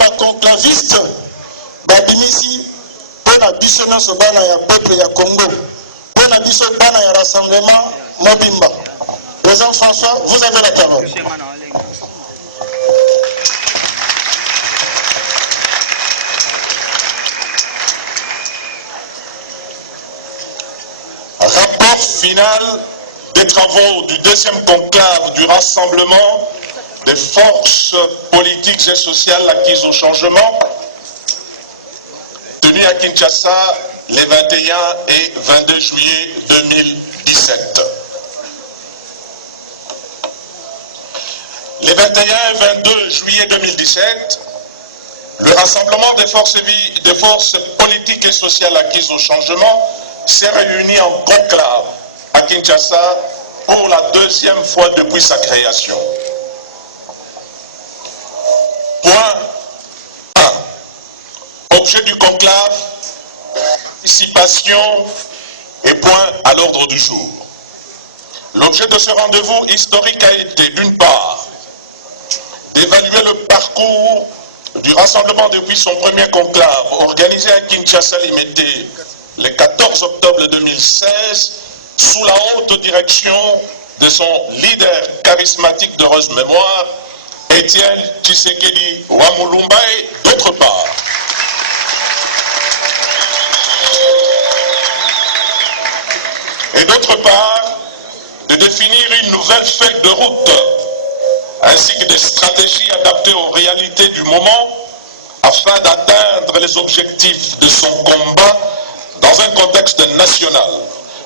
baconclaviste babimisi mpona biso nyonso bana ya peuple ya Congo, mpona biso bana ya rassemblement mobimba. Président François, vous avez la parole. Rapport final des travaux du deuxième conclave du rassemblement des forces politiques et sociales acquises au changement, tenu à Kinshasa les 21 et 22 juillet 2017. Les 21 et 22 juillet 2017, le rassemblement des forces politiques et sociales acquises au changement s'est réuni en conclave à Kinshasa pour la deuxième fois depuis sa création. Point 1. Objet du conclave, participation et point à l'ordre du jour. L'objet de ce rendez-vous historique a été, d'une part, d'évaluer le parcours du rassemblement depuis son premier conclave, organisé à Kinshasa Limité le 14 octobre 2016, sous la haute direction de son leader charismatique d'heureuse mémoire, Étienne Tshisekedi Wamulumba, et d'autre part, de définir une nouvelle feuille de route ainsi que des stratégies adaptées aux réalités du moment afin d'atteindre les objectifs de son combat dans un contexte national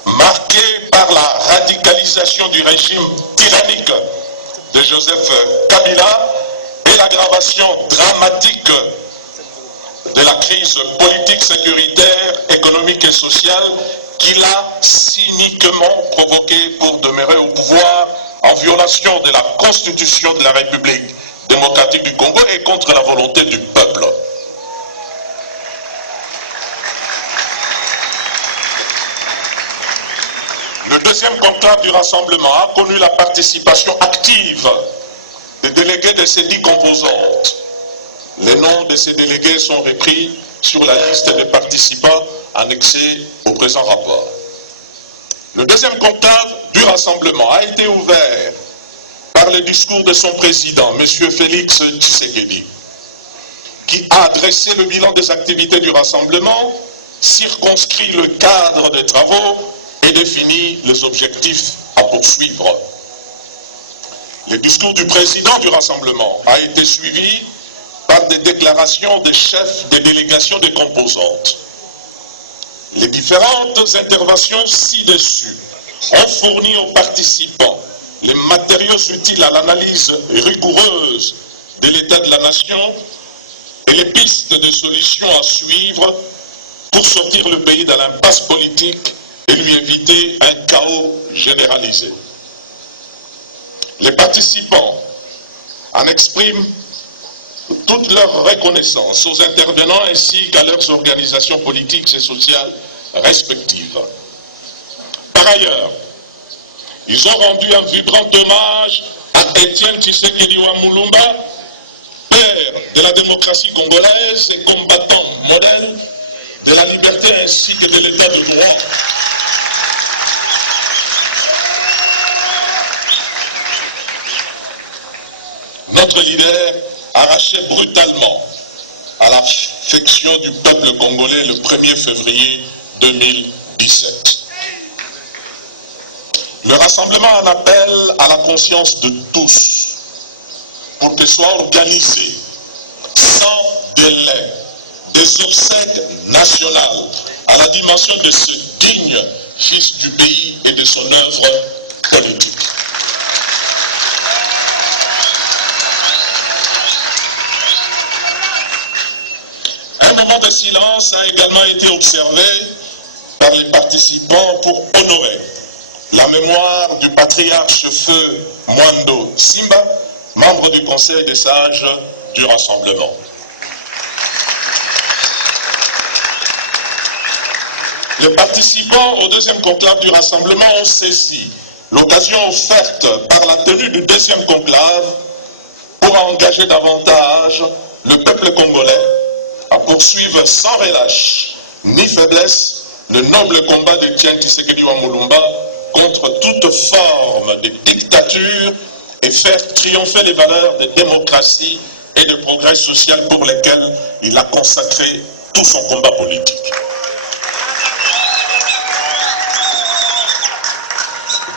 marqué par la radicalisation du régime tyrannique de Joseph Kabila et l'aggravation dramatique de la crise politique, sécuritaire, économique et sociale qu'il a cyniquement provoquée pour demeurer au pouvoir en violation de la Constitution de la République démocratique du Congo et contre la volonté du peuple. Le deuxième conclave du rassemblement a connu la participation active des délégués de ces 10 composantes. Les noms de ces délégués sont repris sur la liste des participants annexée au présent rapport. Le deuxième conclave du rassemblement a été ouvert par le discours de son président, M. Félix Tshisekedi, qui a adressé le bilan des activités du rassemblement, circonscrit le cadre des travaux et définit les objectifs à poursuivre. Le discours du président du rassemblement a été suivi par des déclarations des chefs des délégations des composantes. Les différentes interventions ci-dessus ont fourni aux participants les matériaux utiles à l'analyse rigoureuse de l'état de la nation et les pistes de solutions à suivre pour sortir le pays de l'impasse politique et lui éviter un chaos généralisé. Les participants en expriment toute leur reconnaissance aux intervenants ainsi qu'à leurs organisations politiques et sociales respectives. Par ailleurs, ils ont rendu un vibrant hommage à Étienne Tshisekedi Wamulumba, père de la démocratie congolaise et combattant modèle de la liberté ainsi que de l'état de droit. Notre leader arraché brutalement à l'affection du peuple congolais le 1er février 2017. Le rassemblement en appelle à la conscience de tous pour que soient organisés sans délai des obsèques nationales à la dimension de ce digne fils du pays et de son œuvre politique. Un moment de silence a également été observé par les participants pour honorer la mémoire du patriarche feu Mwando Simba, membre du Conseil des sages du Rassemblement. Les participants au deuxième conclave du Rassemblement ont saisi l'occasion offerte par la tenue du deuxième conclave pour engager davantage le peuple congolais à poursuivre sans relâche ni faiblesse le noble combat de Tien Tshisekedi wa Mulumba contre toute forme de dictature et faire triompher les valeurs de démocratie et de progrès social pour lesquelles il a consacré tout son combat politique.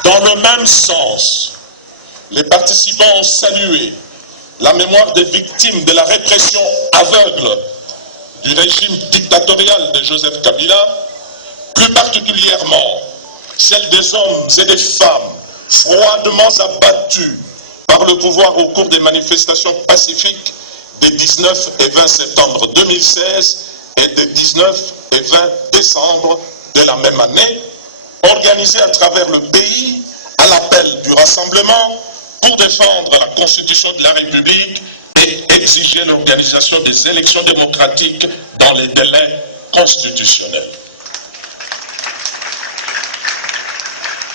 Dans le même sens, les participants ont salué la mémoire des victimes de la répression aveugle du régime dictatorial de Joseph Kabila, plus particulièrement celle des hommes et des femmes froidement abattus par le pouvoir au cours des manifestations pacifiques des 19 et 20 septembre 2016 et des 19 et 20 décembre de la même année, organisées à travers le pays à l'appel du rassemblement pour défendre la Constitution de la République et exiger l'organisation des élections démocratiques dans les délais constitutionnels.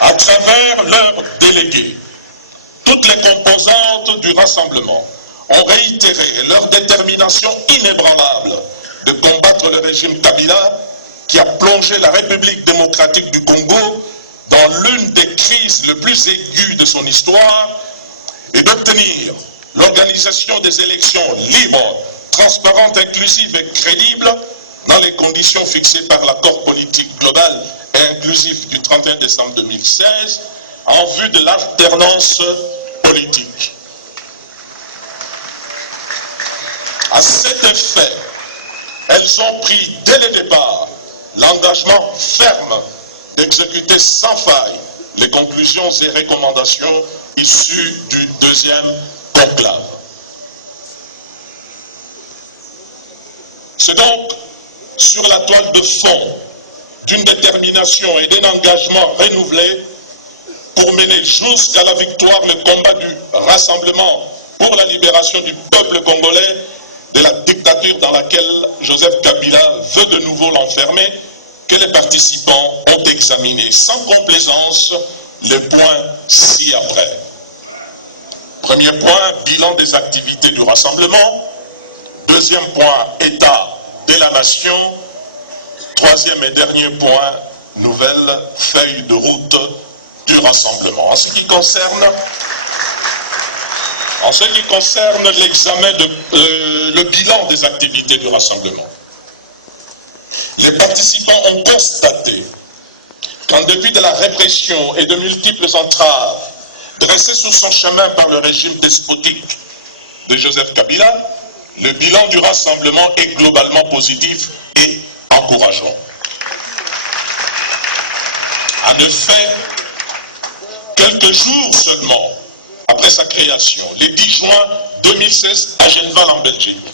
À travers leurs délégués, toutes les composantes du rassemblement ont réitéré leur détermination inébranlable de combattre le régime Kabila qui a plongé la République démocratique du Congo dans l'une des crises les plus aiguës de son histoire et d'obtenir l'organisation des élections libres, transparentes, inclusives et crédibles dans les conditions fixées par l'accord politique global et inclusif du 31 décembre 2016 en vue de l'alternance politique. À cet effet, elles ont pris dès le départ l'engagement ferme d'exécuter sans faille les conclusions et recommandations issues du deuxième conclave. C'est donc sur la toile de fond d'une détermination et d'un engagement renouvelé pour mener jusqu'à la victoire le combat du rassemblement pour la libération du peuple congolais de la dictature dans laquelle Joseph Kabila veut de nouveau l'enfermer, que les participants ont examiné sans complaisance les points ci-après. Premier point, bilan des activités du rassemblement. Deuxième point, état de la nation. Troisième et dernier point, nouvelle feuille de route du rassemblement. En ce qui concerne l'examen le bilan des activités du rassemblement, les participants ont constaté qu'en dépit de la répression et de multiples entraves dressées sur son chemin par le régime despotique de Joseph Kabila, le bilan du rassemblement est globalement positif et encourageant. En effet, quelques jours seulement après sa création, le 10 juin 2016 à Genève en Belgique,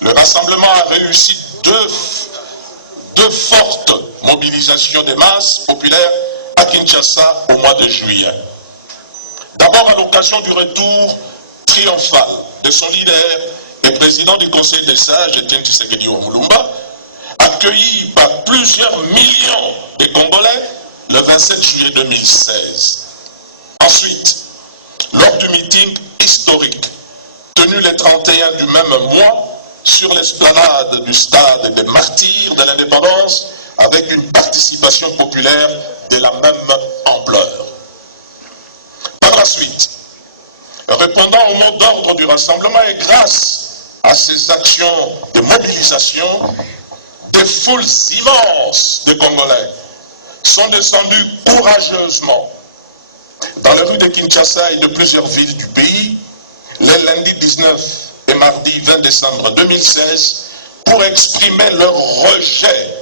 le rassemblement a réussi deux fortes mobilisations des masses populaires à Kinshasa au mois de juillet. D'abord à l'occasion du retour triomphal de son leader et président du Conseil des sages, Etienne Tshisekedi wa Mulumba, accueilli par plusieurs millions de Congolais le 27 juillet 2016. Ensuite, lors du meeting historique tenu le 31 du même mois sur l'esplanade du stade des martyrs de l'indépendance avec une participation populaire de la même ampleur. Par la suite, répondant au mot d'ordre du rassemblement et grâce à ces actions de mobilisation, des foules immenses de Congolais sont descendus courageusement dans les rues de Kinshasa et de plusieurs villes du pays, les lundis 19 et mardi 20 décembre 2016, pour exprimer leur rejet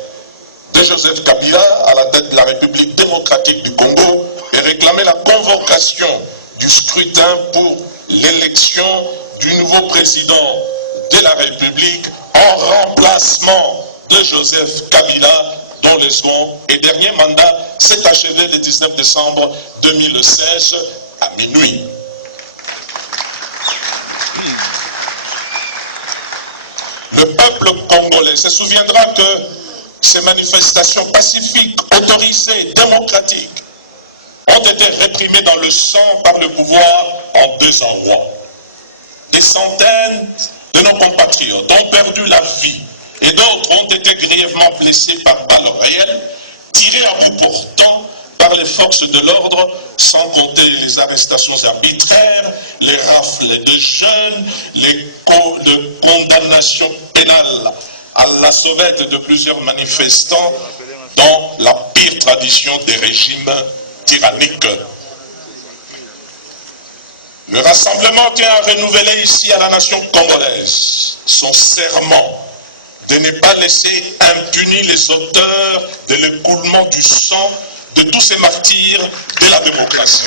de Joseph Kabila à la tête de la République démocratique du Congo et réclamer la convocation du scrutin pour l'élection du nouveau président de la République en remplacement de Joseph Kabila, dont le second et dernier mandat s'est achevé le 19 décembre 2016 à minuit. Le peuple congolais se souviendra que ces manifestations pacifiques, autorisées, démocratiques, ont été réprimées dans le sang par le pouvoir en deux endroits. Des centaines de nos compatriotes ont perdu la vie et d'autres ont été grièvement blessés par balles réelles, tirés à bout portant par les forces de l'ordre, sans compter les arrestations arbitraires, les rafles de jeunes, les condamnations pénales à la sauvette de plusieurs manifestants dans la pire tradition des régimes tyranniques. Le rassemblement tient à renouveler ici à la nation congolaise son serment de ne pas laisser impunis les auteurs de l'écoulement du sang de tous ces martyrs de la démocratie.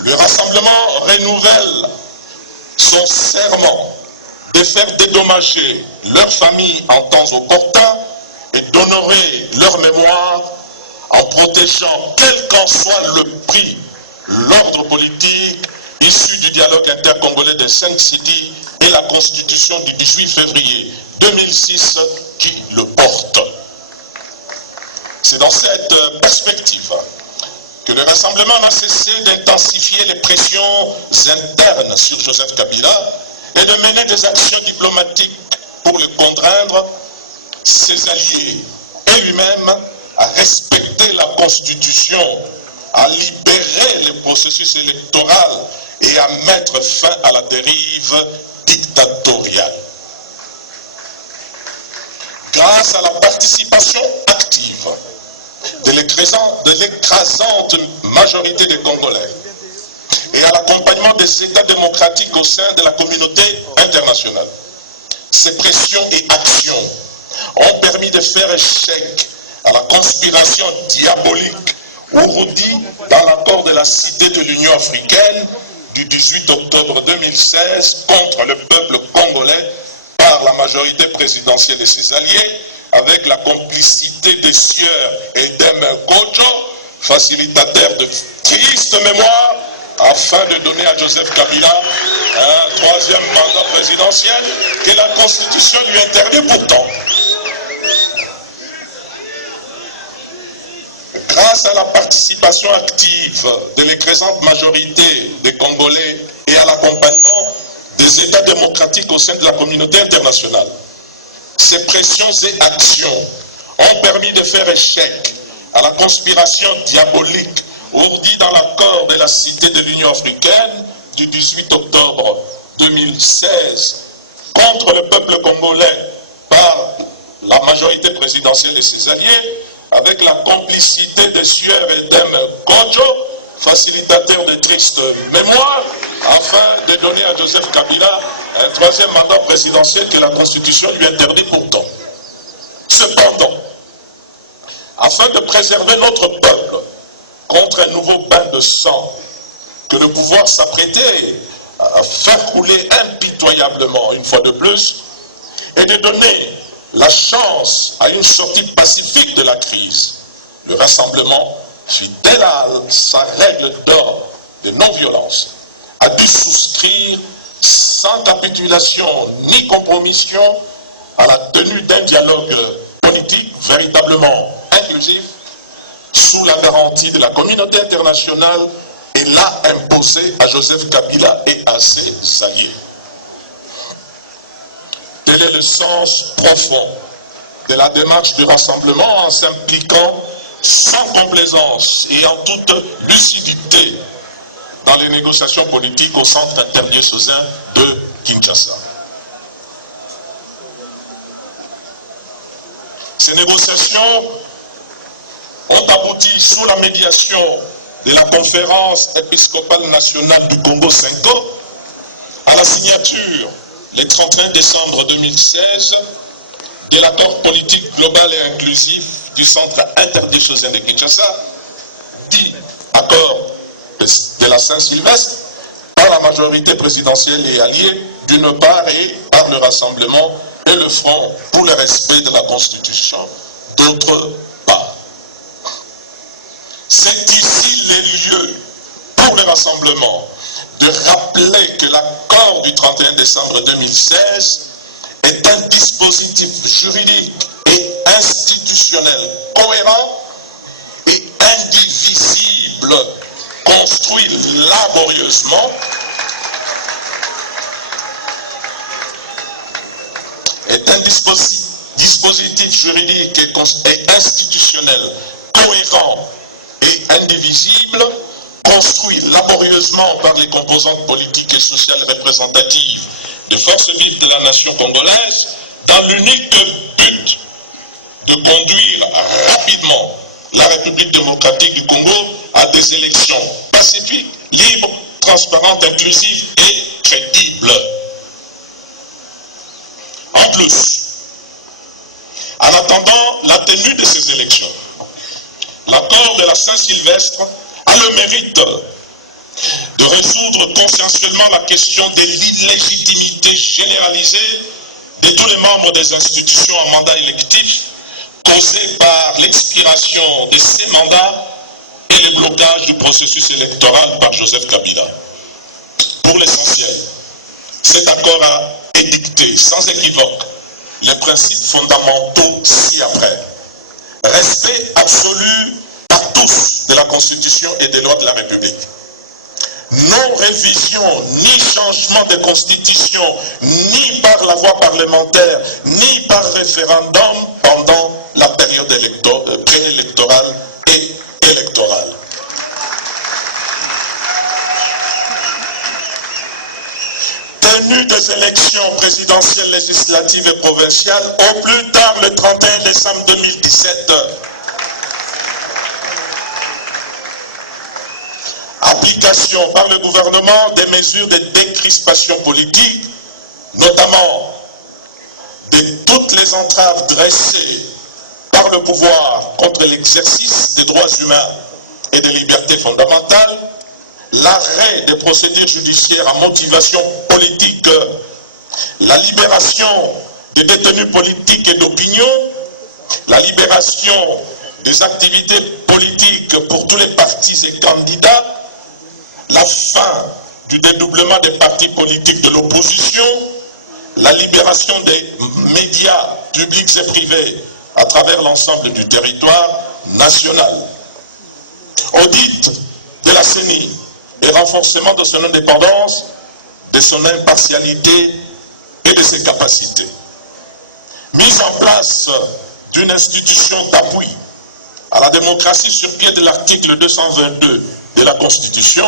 Le rassemblement renouvelle son serment de faire dédommager leurs familles en temps opportun et d'honorer leur mémoire en protégeant, quel qu'en soit le prix, l'ordre politique issu du dialogue intercongolais des 5 Sidi et la constitution du 18 février 2006 qui le porte. C'est dans cette perspective que le rassemblement n'a cessé d'intensifier les pressions internes sur Joseph Kabila et de mener des actions diplomatiques pour le contraindre, ses alliés et lui-même à respecter la Constitution, à libérer le processus électoral et à mettre fin à la dérive dictatoriale. Grâce à la participation active de l'écrasante majorité des Congolais et à l'accompagnement des États démocratiques au sein de la communauté internationale, ces pressions et actions ont permis de faire échec à la conspiration diabolique ourdie dans l'accord de la Cité de l'Union africaine du 18 octobre 2016 contre le peuple congolais par la majorité présidentielle et ses alliés, avec la complicité des sieurs et d'Emel Kodjo, facilitateur de triste mémoire, afin de donner à Joseph Kabila un 3e mandat présidentiel que la Constitution lui interdit pourtant. Grâce à la participation active de l'écrasante majorité des Congolais et à l'accompagnement des États démocratiques au sein de la communauté internationale, ces pressions et actions ont permis de faire échec à la conspiration diabolique ourdie dans l'accord de la Cité de l'Union africaine du 18 octobre 2016 contre le peuple congolais par la majorité présidentielle et ses alliés, avec la complicité des sieurs et d'Emel Kodjo, facilitateur de tristes mémoires, afin de donner à Joseph Kabila un 3e mandat présidentiel que la Constitution lui interdit pourtant. Cependant, afin de préserver notre peuple contre un nouveau bain de sang que le pouvoir s'apprêtait à faire couler impitoyablement une fois de plus, et de donner la chance à une sortie pacifique de la crise, le rassemblement, fidèle à sa règle d'or de non-violence, a dû souscrire sans capitulation ni compromission à la tenue d'un dialogue politique véritablement inclusif sous la garantie de la communauté internationale et l'a imposé à Joseph Kabila et à ses alliés. Tel est le sens profond de la démarche du rassemblement en s'impliquant sans complaisance et en toute lucidité dans les négociations politiques au centre interdiocésain de Kinshasa. Ces négociations ont abouti sous la médiation de la conférence épiscopale nationale du Congo 5 ans à la signature le 31 décembre 2016 de l'accord politique global et inclusif du centre interdiocésain de Kinshasa, dit accord de la Saint-Sylvestre, par la majorité présidentielle et alliée d'une part et par le rassemblement et le Front pour le respect de la Constitution d'autre part. C'est ici les lieux pour le rassemblement de rappeler que l'accord du 31 décembre 2016 est un dispositif juridique et institutionnel cohérent et indivisible laborieusement est un dispositif juridique et institutionnel cohérent et indivisible, construit laborieusement par les composantes politiques et sociales représentatives des forces vives de la nation congolaise, dans l'unique but de conduire rapidement la République démocratique du Congo à des élections pacifiques, libres, transparentes, inclusives et crédibles. En plus, en attendant la tenue de ces élections, l'accord de la Saint-Sylvestre a le mérite de résoudre consensuellement la question de l'illégitimité généralisée de tous les membres des institutions en mandat électif causée par l'expiration de ces mandats et le blocage du processus électoral par Joseph Kabila. Pour l'essentiel, cet accord a édicté sans équivoque les principes fondamentaux ci-après. Respect absolu par tous de la Constitution et des lois de la République. Non révision ni changement de constitution, ni par la voie parlementaire, ni par référendum pendant la période préélectorale et électorale. Tenue des élections présidentielles, législatives et provinciales au plus tard le 31 décembre 2017. Application par le gouvernement des mesures de décrispation politique, notamment de toutes les entraves dressées par le pouvoir contre l'exercice des droits humains et des libertés fondamentales, l'arrêt des procédures judiciaires à motivation politique, la libération des détenus politiques et d'opinion, la libération des activités politiques pour tous les partis et candidats, la fin du dédoublement des partis politiques de l'opposition, la libération des médias publics et privés à travers l'ensemble du territoire national. Audit de la CENI et renforcement de son indépendance, de son impartialité et de ses capacités. Mise en place d'une institution d'appui à la démocratie sur pied de l'article 222 de la Constitution,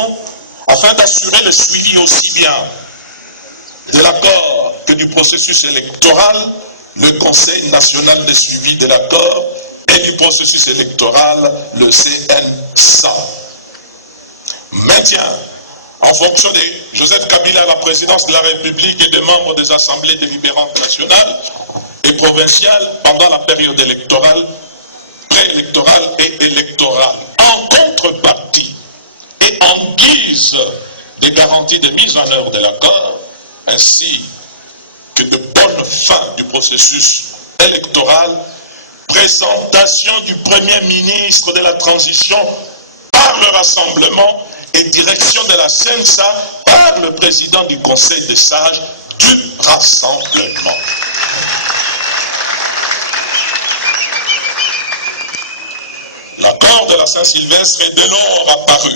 afin d'assurer le suivi aussi bien de l'accord que du processus électoral, le Conseil national de suivi de l'accord et du processus électoral, le CNSA. Maintien en fonction de Joseph Kabila à la présidence de la République et des membres des assemblées délibérantes nationales et provinciales pendant la période électorale, préélectorale et électorale. En contrepartie et en guise des garanties de mise en œuvre de l'accord, ainsi que de bonne fin du processus électoral, présentation du Premier ministre de la Transition par le Rassemblement et direction de la CNSA par le président du Conseil des sages du Rassemblement. L'accord de la Saint-Sylvestre est dès lors apparu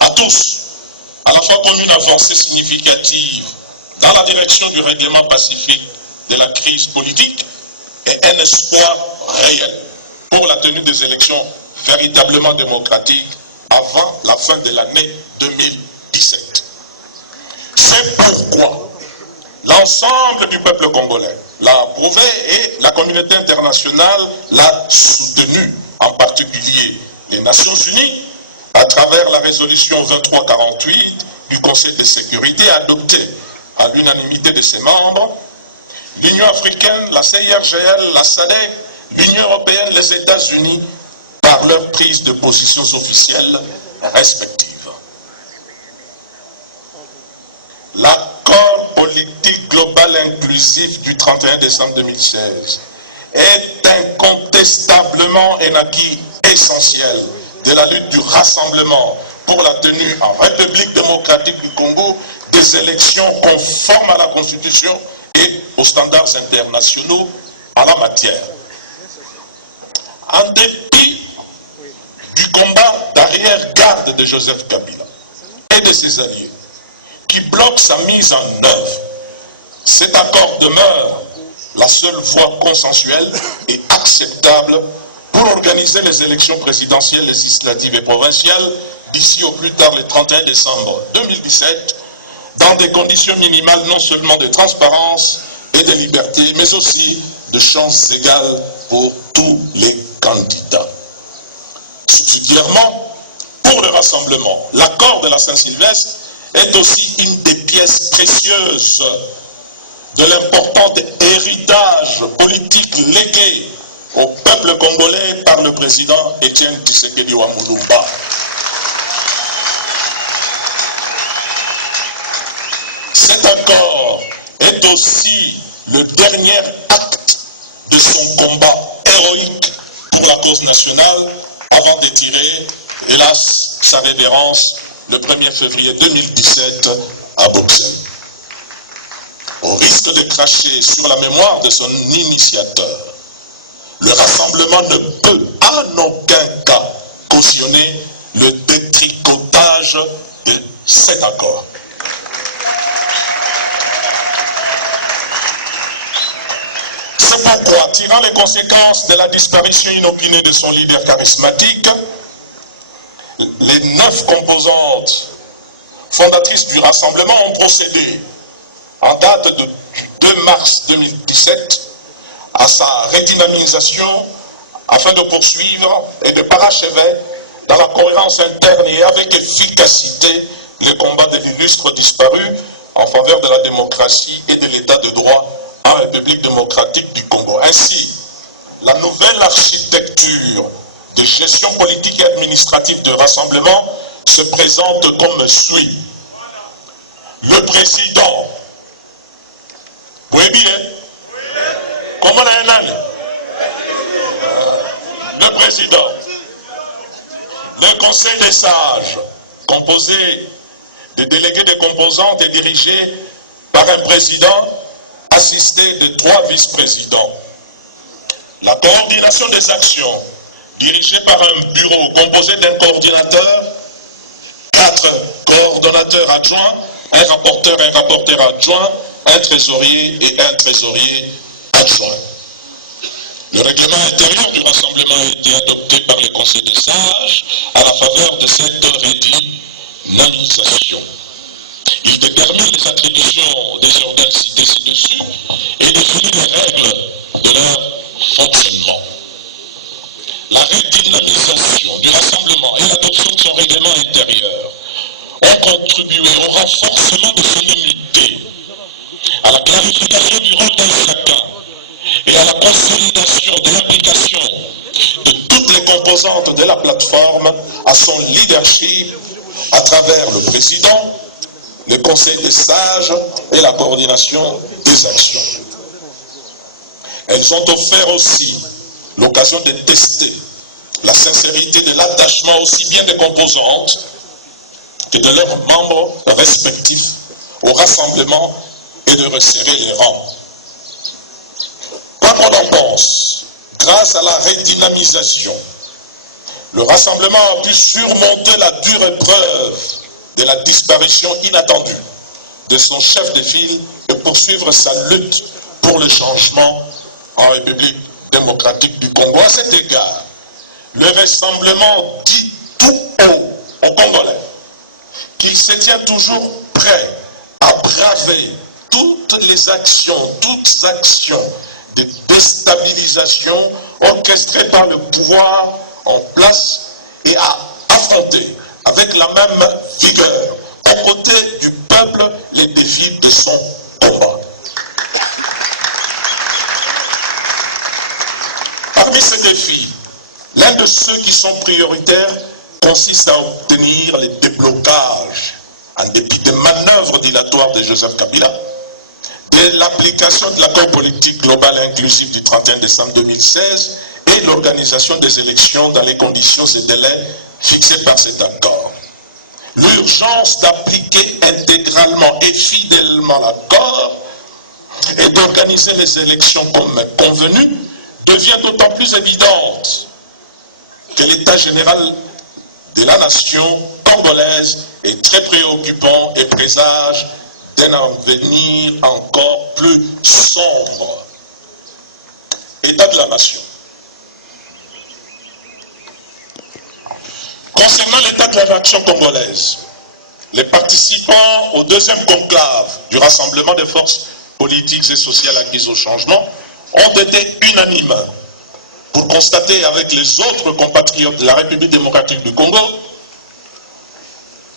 à tous, à la fois comme une avancée significative dans la direction du règlement pacifique de la crise politique et un espoir réel pour la tenue des élections véritablement démocratiques avant la fin de l'année 2017. C'est pourquoi l'ensemble du peuple congolais l'a approuvé et la communauté internationale l'a soutenu, en particulier les Nations Unies, à travers la résolution 2348 du Conseil de sécurité adoptée à l'unanimité de ses membres, l'Union africaine, la CIRGL, la SADC, l'Union européenne, les États-Unis, par leur prise de positions officielles respectives. L'accord politique global inclusif du 31 décembre 2016 est incontestablement un acquis essentiel de la lutte du rassemblement pour la tenue en République démocratique du Congo des élections conformes à la Constitution et aux standards internationaux en la matière. En dépit du combat d'arrière-garde de Joseph Kabila, et de ses alliés qui bloquent sa mise en œuvre. Cet accord demeure la seule voie consensuelle et acceptable pour organiser les élections présidentielles, législatives et provinciales d'ici au plus tard le 31 décembre 2017, dans des conditions minimales non seulement de transparence et de liberté, mais aussi de chances égales pour tous les candidats. Subsidiairement, pour le rassemblement, l'accord de la Saint-Sylvestre est aussi une des pièces précieuses de l'important héritage politique légué au peuple congolais par le président Étienne Tshisekedi Wamulumba. Cet accord est aussi le dernier acte de son combat héroïque pour la cause nationale avant de tirer, hélas, sa révérence le 1er février 2017 à Bruxelles. Au risque de cracher sur la mémoire de son initiateur, le rassemblement ne peut en aucun cas cautionner le détricotage de cet accord. C'est pourquoi, tirant les conséquences de la disparition inopinée de son leader charismatique, les 9 composantes fondatrices du rassemblement ont procédé, en date du 2 mars 2017, à sa redynamisation afin de poursuivre et de parachever dans la cohérence interne et avec efficacité les combats de l'illustre disparu en faveur de la démocratie et de l'état de droit en République démocratique du Congo. Ainsi, la nouvelle architecture de gestion politique et administrative de rassemblement se présente comme suit. Le président, oui bien, comment le président, le conseil des sages, composé des délégués des composantes et dirigé par un président, assisté de 3 vice-présidents. La coordination des actions, dirigée par un bureau composé d'un coordinateur, 4 coordonnateurs adjoints, un rapporteur adjoint, un trésorier et un trésorier adjoint. Le règlement intérieur du rassemblement a été adopté par le Conseil des sages à la faveur de cette redynamisation. Il détermine les attributions des organes cités ci-dessus et définit les règles de leur fonctionnement. La redynamisation du rassemblement et l'adoption de son règlement intérieur ont contribué au renforcement de son unité, à la clarification du rôle d'un chacun et à la consolidation de l'application de toutes les composantes de la plateforme à son leadership à travers le président, le conseil des sages et la coordination des actions. Elles ont offert aussi l'occasion de tester la sincérité de l'attachement aussi bien des composantes que de leurs membres respectifs au rassemblement et de resserrer les rangs. Quoi qu'on en pense, grâce à la redynamisation, le rassemblement a pu surmonter la dure épreuve de la disparition inattendue de son chef de file et poursuivre sa lutte pour le changement en République démocratique du Congo. À cet égard, le rassemblement dit tout haut aux Congolais qu'il se tient toujours prêt à braver toutes actions de déstabilisation orchestrées par le pouvoir en place et à affronter avec la même vigueur, aux côtés du peuple, les défis de son combat. Parmi ces défis, l'un de ceux qui sont prioritaires consiste à obtenir les déblocages, en dépit des manœuvres dilatoires de Joseph Kabila, de l'application de l'accord politique global et inclusif du 31 décembre 2016 et l'organisation des élections dans les conditions et délais fixés par cet accord. L'urgence d'appliquer intégralement et fidèlement l'accord et d'organiser les élections comme convenu devient d'autant plus évidente que l'état général de la nation congolaise est très préoccupant et présage d'un avenir encore plus sombre. État de la nation. Concernant l'état de la nation congolaise, les participants au deuxième conclave du rassemblement des forces politiques et sociales acquises au changement ont été unanimes pour constater avec les autres compatriotes de la République démocratique du Congo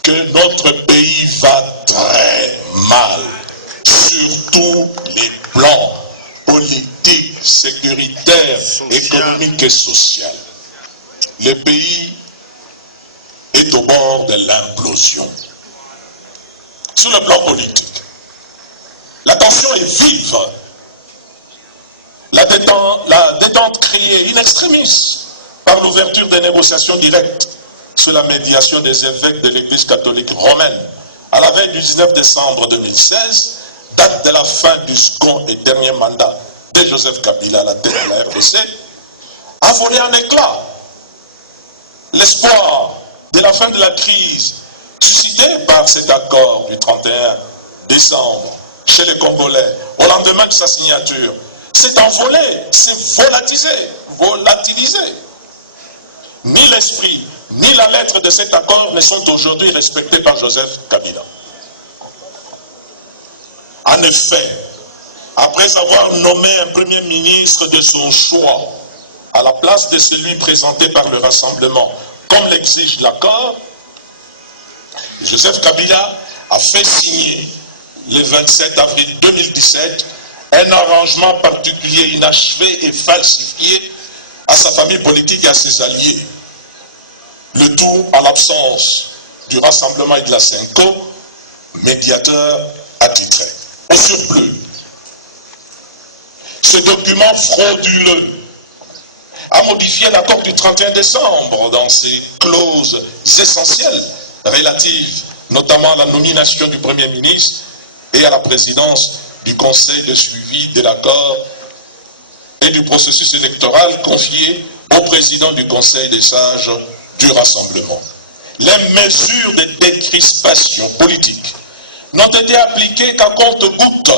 que notre pays va très mal sur tous les plans politiques, sécuritaires, économiques et sociaux. Le pays est au bord de l'implosion. Sur le plan politique, la tension est vive. La détente créée in extremis par l'ouverture des négociations directes sous la médiation des évêques de l'Église catholique romaine à la veille du 19 décembre 2016, date de la fin du second et dernier mandat de Joseph Kabila à la tête de la RDC, a volé en éclat l'espoir de la fin de la crise suscité par cet accord du 31 décembre chez les Congolais au lendemain de sa signature. C'est envolé, c'est volatilisé. Ni l'esprit, ni la lettre de cet accord ne sont aujourd'hui respectés par Joseph Kabila. En effet, après avoir nommé un premier ministre de son choix à la place de celui présenté par le Rassemblement, comme l'exige l'accord, Joseph Kabila a fait signer le 27 avril 2017 un arrangement particulier inachevé et falsifié à sa famille politique et à ses alliés. Le tout en l'absence du Rassemblement et de la CENCO, médiateur attitré. Au surplus, ce document frauduleux a modifié l'accord du 31 décembre dans ses clauses essentielles relatives notamment à la nomination du Premier ministre et à la présidence du Conseil de suivi de l'accord et du processus électoral confié au président du Conseil des sages du Rassemblement. Les mesures de décrispation politique n'ont été appliquées qu'à compte-gouttes,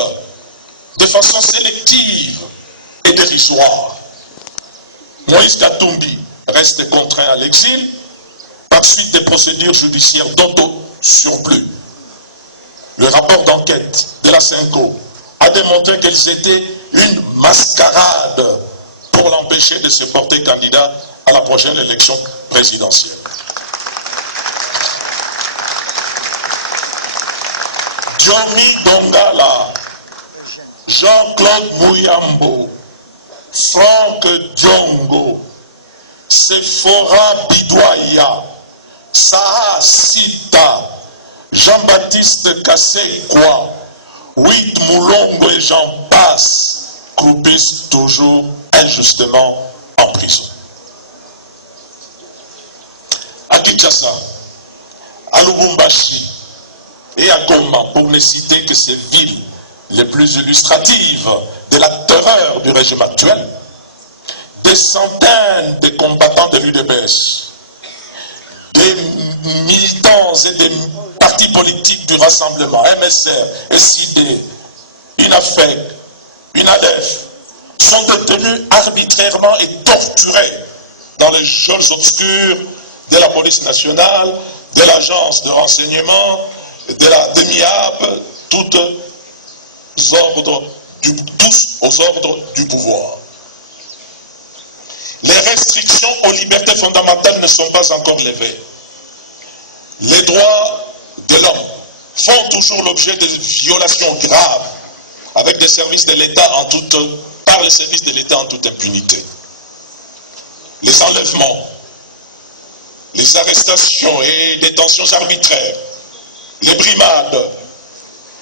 de façon sélective et dérisoire. Moïse Katumbi reste contraint à l'exil par suite des procédures judiciaires d'auto-surplus. Le rapport d'enquête de la CENCO a démontré qu'elles étaient une mascarade pour l'empêcher de se porter candidat à la prochaine élection présidentielle. Diomi Dongala, Jean-Claude Mouyambo, Franck Diongo, Sephora Bidouaya, Saha Sita, Jean-Baptiste Kassekwa, Huit Moulongo et j'en passe, croupissent toujours injustement en prison. À Kinshasa, à Lubumbashi et à Goma, pour ne citer que ces villes les plus illustratives de la terreur du régime actuel, des centaines de combattants de l'UDPS, des militants et des partis politiques du Rassemblement, MSR, SID, UNAFEC, UNADEF, sont détenus arbitrairement et torturés dans les geôles obscures de la police nationale, de l'agence de renseignement, de la DEMIAP, tous aux ordres du pouvoir. Les restrictions aux libertés fondamentales ne sont pas encore levées. Les droits de l'homme font toujours l'objet de violations graves avec des services de l'État par les services de l'État en toute impunité. Les enlèvements, les arrestations et détentions arbitraires, les brimades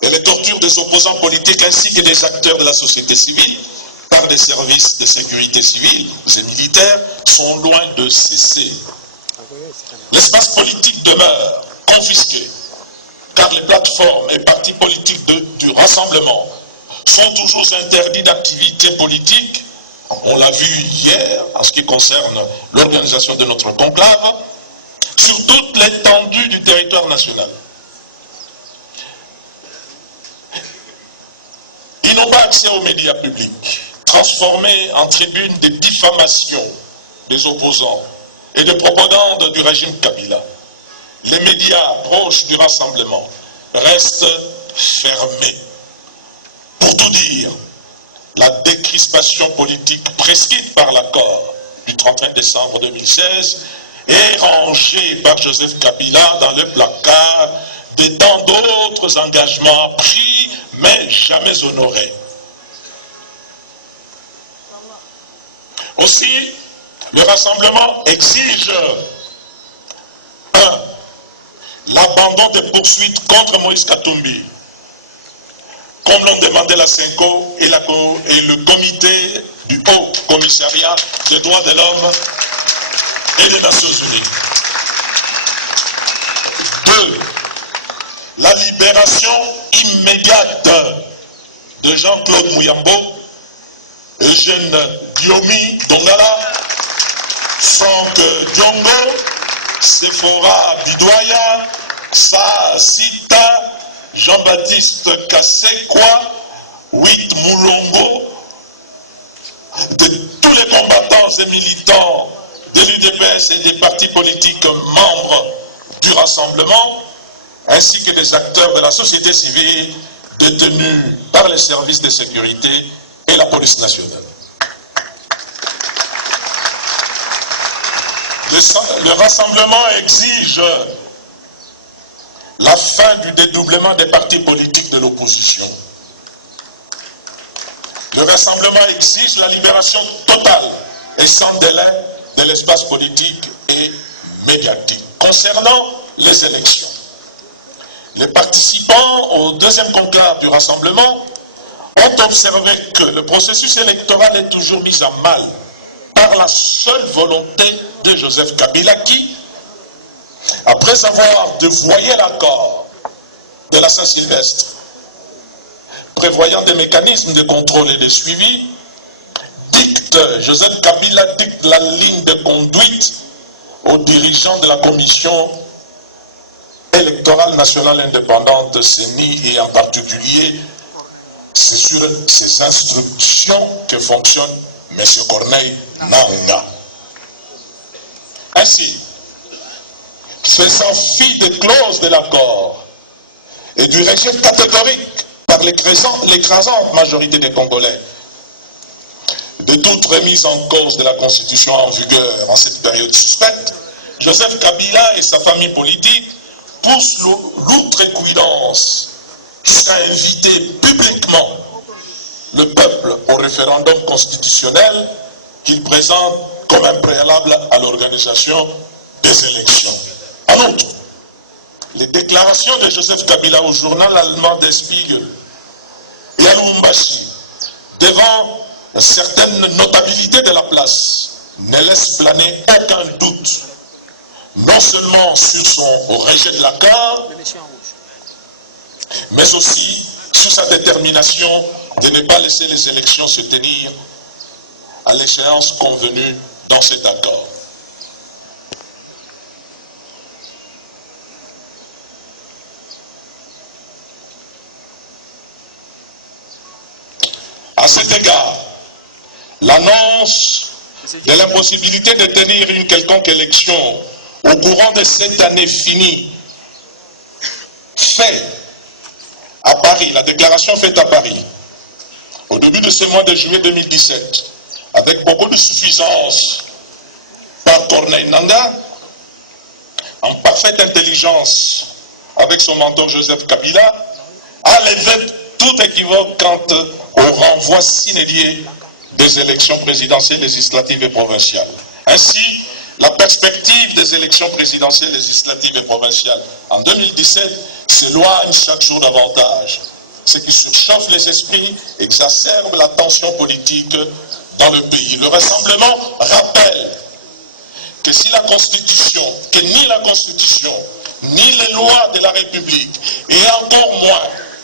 et les tortures des opposants politiques ainsi que des acteurs de la société civile par des services de sécurité civile et militaires sont loin de cesser. L'espace politique demeure confisqué car les plateformes et partis politiques du Rassemblement sont toujours interdits d'activité politique. On l'a vu hier en ce qui concerne l'organisation de notre conclave. Sur toute territoire national. Ils n'ont pas accès aux médias publics, transformés en tribunes de diffamation des opposants et de propagande du régime Kabila. Les médias proches du rassemblement restent fermés. Pour tout dire, la décrispation politique prescrite par l'accord du 31 décembre 2016 est rangée par Joseph Kabila dans le placard de tant d'autres engagements pris mais jamais honorés. Aussi, le rassemblement exige 1. L'abandon des poursuites contre Moïse Katumbi, comme l'ont demandé la CENCO et le comité du Haut Commissariat des droits de l'homme et des Nations Unies. 2. La libération immédiate de Jean-Claude Mouyambo, Eugène Diomi Dongala, Franck Diongo, Sephora Bidoya, Sa Sita, Jean-Baptiste Kassekwa, Wit Moulongo, de tous les combattants et militants de l'UDPS et des partis politiques membres du Rassemblement, ainsi que des acteurs de la société civile détenus par les services de sécurité et la police nationale. Le Rassemblement exige la fin du dédoublement des partis politiques de l'opposition. Le Rassemblement exige la libération totale et sans délai de l'espace politique et médiatique. Concernant les élections, les participants au deuxième conclave du Rassemblement ont observé que le processus électoral est toujours mis à mal par la seule volonté de Joseph Kabila qui, après avoir dévoyé l'accord de la Saint-Sylvestre, prévoyant des mécanismes de contrôle et de suivi, Joseph Kabila dicte la ligne de conduite aux dirigeants de la Commission électorale nationale indépendante CENI et en particulier, c'est sur ces instructions que fonctionne M. Corneille Nangaa. Ainsi, faisant fi des clauses de l'accord et du rejet catégorique par l'écrasante majorité des Congolais de toute remise en cause de la Constitution en vigueur en cette période suspecte, Joseph Kabila et sa famille politique poussent l'outrecuidance jusqu'à inviter publiquement le peuple au référendum constitutionnel qu'il présente comme un préalable à l'organisation des élections. En outre, les déclarations de Joseph Kabila au journal allemand Der Spiegel et à Lubumbashi devant certaines notabilités de la place ne laissent planer aucun doute, non seulement sur son rejet de l'accord, mais aussi sur sa détermination de ne pas laisser les élections se tenir à l'échéance convenue dans cet accord. À cet égard, l'annonce de l'impossibilité de tenir une quelconque élection au courant de cette année finie, fait à Paris, la déclaration faite à Paris, au début de ce mois de juillet 2017, avec beaucoup de suffisance par Corneille Nangaa, en parfaite intelligence avec son mentor Joseph Kabila, a levé tout équivoque quant au renvoi s'inédié des élections présidentielles, législatives et provinciales. Ainsi, la perspective des élections présidentielles, législatives et provinciales en 2017 s'éloigne chaque jour davantage, ce qui surchauffe les esprits, exacerbe la tension politique dans le pays. Le Rassemblement rappelle que si la Constitution, que ni la Constitution, ni les lois de la République, et encore moins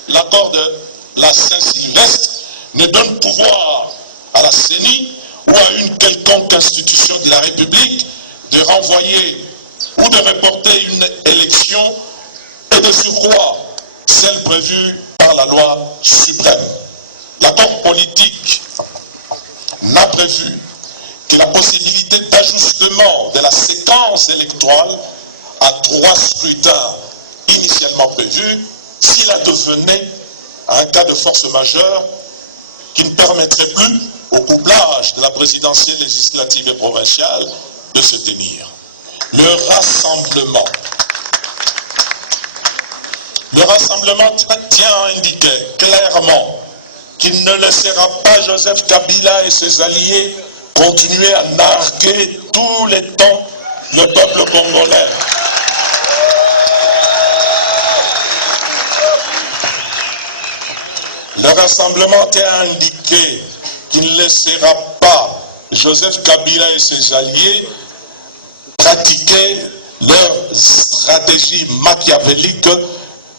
l'accord de la Saint-Sylvestre, ne donnent pouvoir à la CENI ou à une quelconque institution de la République de renvoyer ou de reporter une élection et de surcroît celle prévue par la loi suprême. L'accord politique n'a prévu que la possibilité d'ajustement de la séquence électorale à 3 scrutins initialement prévus s'il advenait un cas de force majeure qui ne permettrait plus au couplage de la présidentielle législative et provinciale de se tenir. Le rassemblement tient à indiquer clairement qu'il ne laissera pas Joseph Kabila et ses alliés continuer à narguer tous les temps le peuple congolais. Le rassemblement tient à indiquer qu'il ne laissera pas Joseph Kabila et ses alliés pratiquer leur stratégie machiavélique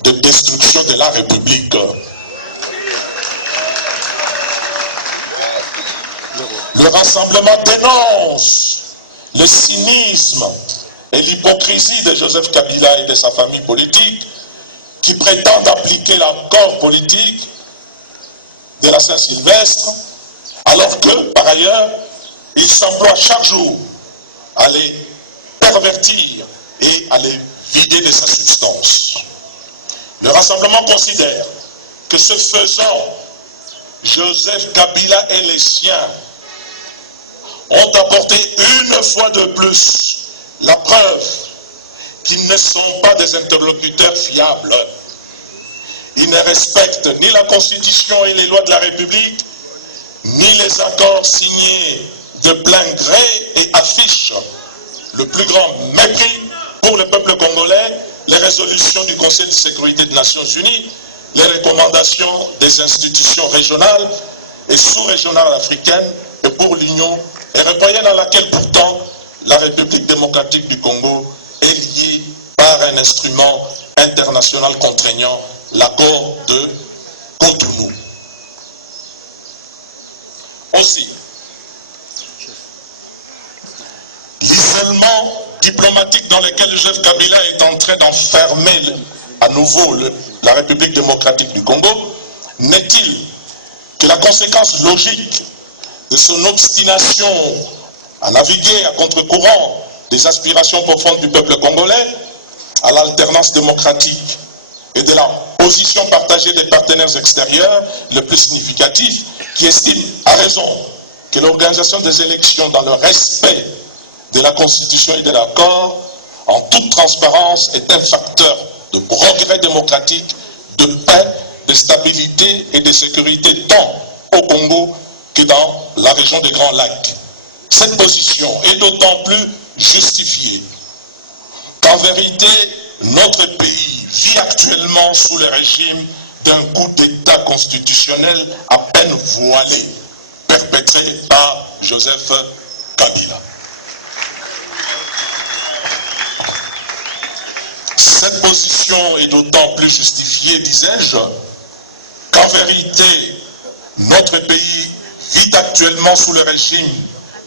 de destruction de la République. Le rassemblement dénonce le cynisme et l'hypocrisie de Joseph Kabila et de sa famille politique qui prétendent appliquer l'accord politique de la Saint-Sylvestre alors que, par ailleurs, ils s'emploient chaque jour à les pervertir et à les vider de sa substance. Le rassemblement considère que ce faisant, Joseph Kabila et les siens ont apporté une fois de plus la preuve qu'ils ne sont pas des interlocuteurs fiables. Ils ne respectent ni la Constitution et les lois de la République, ni les accords signés de plein gré et affichent le plus grand mépris pour le peuple congolais, les résolutions du Conseil de sécurité des Nations Unies, les recommandations des institutions régionales et sous-régionales africaines et pour l'Union européenne à laquelle pourtant la République démocratique du Congo est liée par un instrument international contraignant, l'accord de Cotonou. Aussi, l'isolement diplomatique dans lequel Joseph Kabila est en train d'enfermer à nouveau la République démocratique du Congo n'est-il que la conséquence logique de son obstination à naviguer à contre-courant des aspirations profondes du peuple congolais à l'alternance démocratique et de la position partagée des partenaires extérieurs le plus significatif qui estiment à raison que l'organisation des élections dans le respect de la Constitution et de l'accord en toute transparence est un facteur de progrès démocratique, de paix, de stabilité et de sécurité tant au Congo que dans la région des Grands Lacs. Cette position est d'autant plus justifiée qu'en vérité, notre pays vit actuellement sous le régime d'un coup d'État constitutionnel à peine voilé, perpétré par Joseph Kabila. Cette position est d'autant plus justifiée, disais-je, qu'en vérité, notre pays vit actuellement sous le régime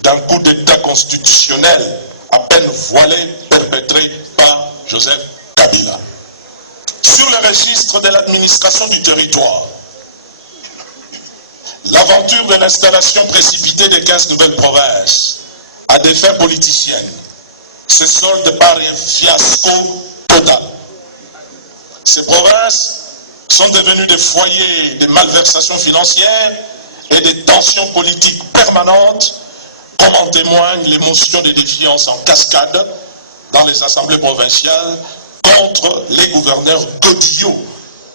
d'un coup d'État constitutionnel à peine voilé, perpétré par Joseph Kabila. Sur le registre de l'administration du territoire, l'aventure de l'installation précipitée des 15 nouvelles provinces à des fins politiciennes se solde par un fiasco total. Ces provinces sont devenues des foyers de malversations financières et des tensions politiques permanentes, comme en témoignent les motions de défiance en cascade dans les assemblées provinciales contre les gouverneurs godillots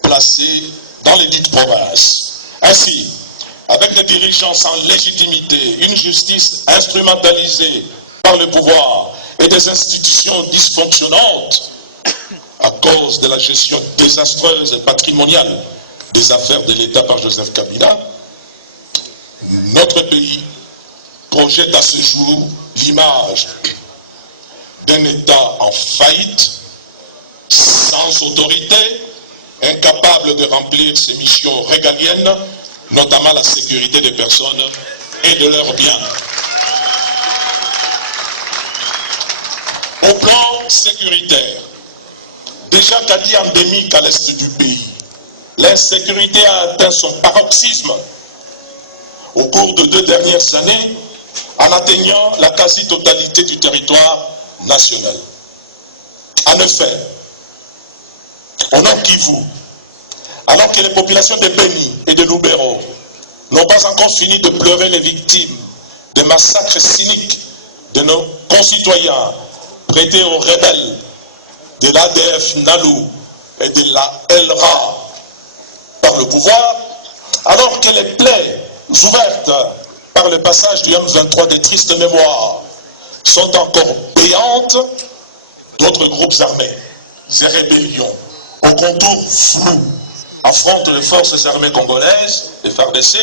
placés dans les dites provinces. Ainsi, avec des dirigeants sans légitimité, une justice instrumentalisée par le pouvoir et des institutions dysfonctionnantes à cause de la gestion désastreuse et patrimoniale des affaires de l'État par Joseph Kabila, notre pays projette à ce jour l'image d'un État en faillite, sans autorité, incapable de remplir ses missions régaliennes, notamment la sécurité des personnes et de leurs biens. Au plan sécuritaire, déjà quasi endémique à l'est du pays, l'insécurité a atteint son paroxysme au cours de 2 dernières années en atteignant la quasi-totalité du territoire national. En effet, au Nord Kivu, alors que les populations de Beni et de Lubero n'ont pas encore fini de pleurer les victimes des massacres cyniques de nos concitoyens prêtés aux rebelles de l'ADF NALU et de la LRA par le pouvoir, alors que les plaies ouvertes par le passage du M23 des tristes mémoires sont encore béantes, d'autres groupes armés et rébellions aux contours flous affrontent les forces armées congolaises, les FARDC,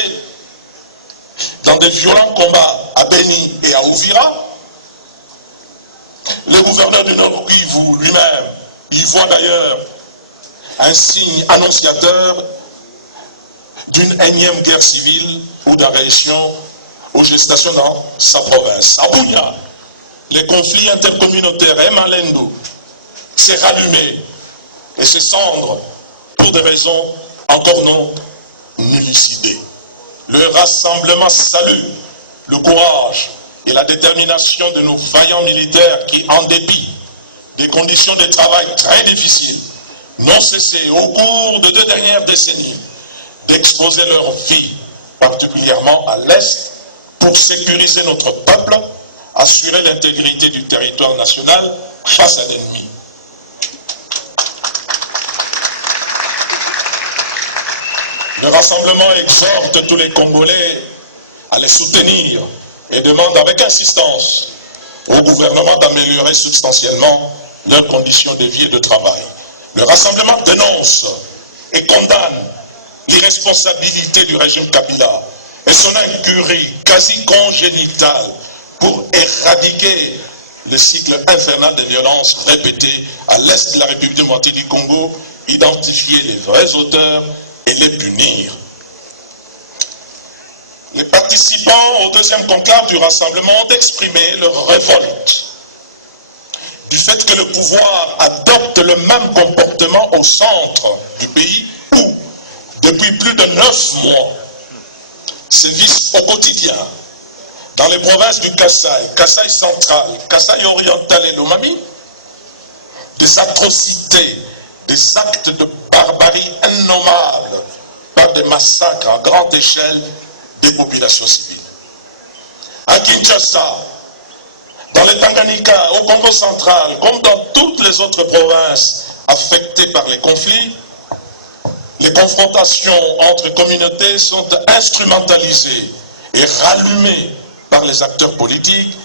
dans des violents combats à Beni et à Uvira. Le gouverneur du Nord Kivu lui-même y voit d'ailleurs un signe annonciateur d'une énième guerre civile ou d'agression aux gestations dans sa province. À Bunia, les conflits intercommunautaires et Malendo s'est rallumé et se cendre pour des raisons encore non élucidées. Le rassemblement salue le courage et la détermination de nos vaillants militaires qui, en dépit des conditions de travail très difficiles, n'ont cessé au cours de 2 dernières décennies d'exposer leur vie, particulièrement à l'Est, pour sécuriser notre peuple, assurer l'intégrité du territoire national face à l'ennemi. Le rassemblement exhorte tous les Congolais à les soutenir et demande avec insistance au gouvernement d'améliorer substantiellement leurs conditions de vie et de travail. Le rassemblement dénonce et condamne l'irresponsabilité du régime Kabila et son incurie quasi congénitale pour éradiquer le cycle infernal de violences répétées à l'est de la République démocratique du Congo, identifier les vrais auteurs et les punir. Les participants au 2e conclave du rassemblement ont exprimé leur révolte du fait que le pouvoir adopte le même comportement au centre du pays où, depuis plus de 9 mois, sévissent au quotidien dans les provinces du Kasaï, Kasaï central, Kasaï oriental et Lomami, des atrocités, des actes de barbarie innommables par des massacres à grande échelle des populations civiles. À Kinshasa, dans le Tanganyika, au Congo central, comme dans toutes les autres provinces affectées par les conflits, les confrontations entre communautés sont instrumentalisées et rallumées par les acteurs politiques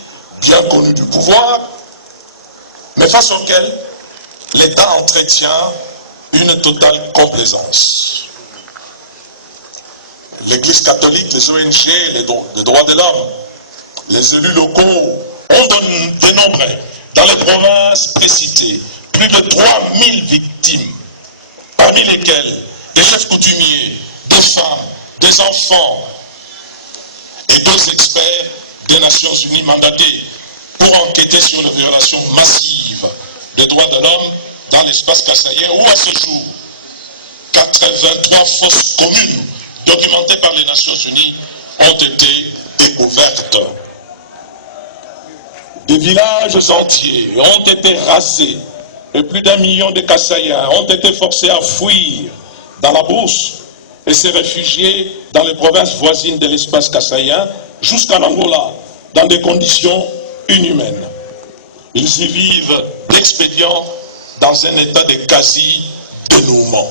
bien connus du pouvoir, mais face auxquels l'État entretient une totale complaisance. L'Église catholique, les ONG, les droits de l'homme, les élus locaux ont dénombré dans les provinces précitées plus de 3000 victimes, parmi lesquelles des chefs coutumiers, des femmes, des enfants et 2 experts des Nations Unies mandatés pour enquêter sur les violations massives des droits de l'homme dans l'espace kassaïen où à ce jour 83 fosses communes documentées par les Nations Unies ont été découvertes. Des villages entiers ont été rasés et plus d'1 million de Kassaïens ont été forcés à fuir dans la brousse et se réfugier dans les provinces voisines de l'espace kassaïen jusqu'en Angola dans des conditions inhumaines. Ils y vivent l'expédient dans un état de quasi-dénouement.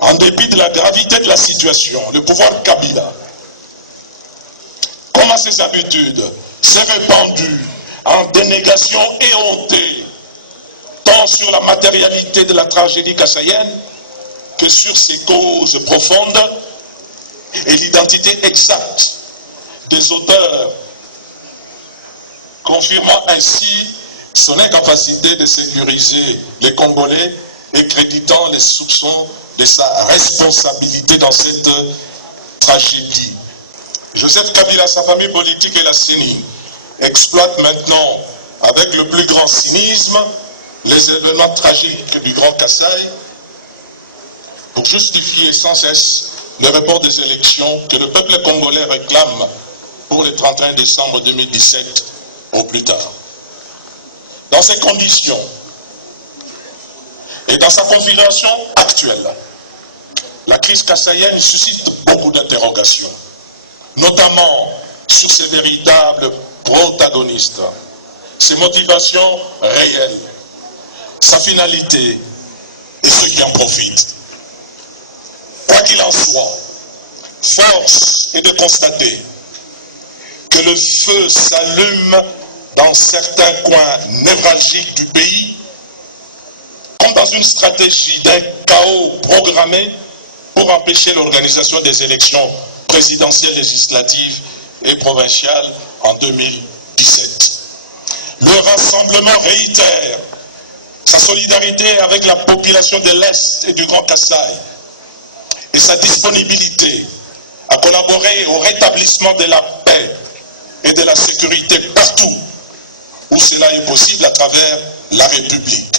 En dépit de la gravité de la situation, le pouvoir Kabila, comme à ses habitudes, s'est répandu en dénégation éhontée, tant sur la matérialité de la tragédie kassaïenne que sur ses causes profondes et l'identité exacte des auteurs, confirmant ainsi son incapacité de sécuriser les Congolais et créditant les soupçons de sa responsabilité dans cette tragédie. Joseph Kabila, sa famille politique et la CENI exploitent maintenant avec le plus grand cynisme, les événements tragiques du Grand Kasaï pour justifier sans cesse le report des élections que le peuple congolais réclame pour le 31 décembre 2017 au plus tard. Dans ces conditions et dans sa configuration actuelle, la crise kassaïenne suscite beaucoup d'interrogations, notamment sur ses véritables protagonistes, ses motivations réelles, sa finalité et ceux qui en profitent. Quoi qu'il en soit, force est de constater que le feu s'allume dans certains coins névralgiques du pays, comme dans une stratégie d'un chaos programmé pour empêcher l'organisation des élections présidentielles, législatives et provinciales en 2017. Le rassemblement réitère sa solidarité avec la population de l'Est et du Grand Kasaï et sa disponibilité à collaborer au rétablissement de la paix et de la sécurité partout où cela est possible à travers la République.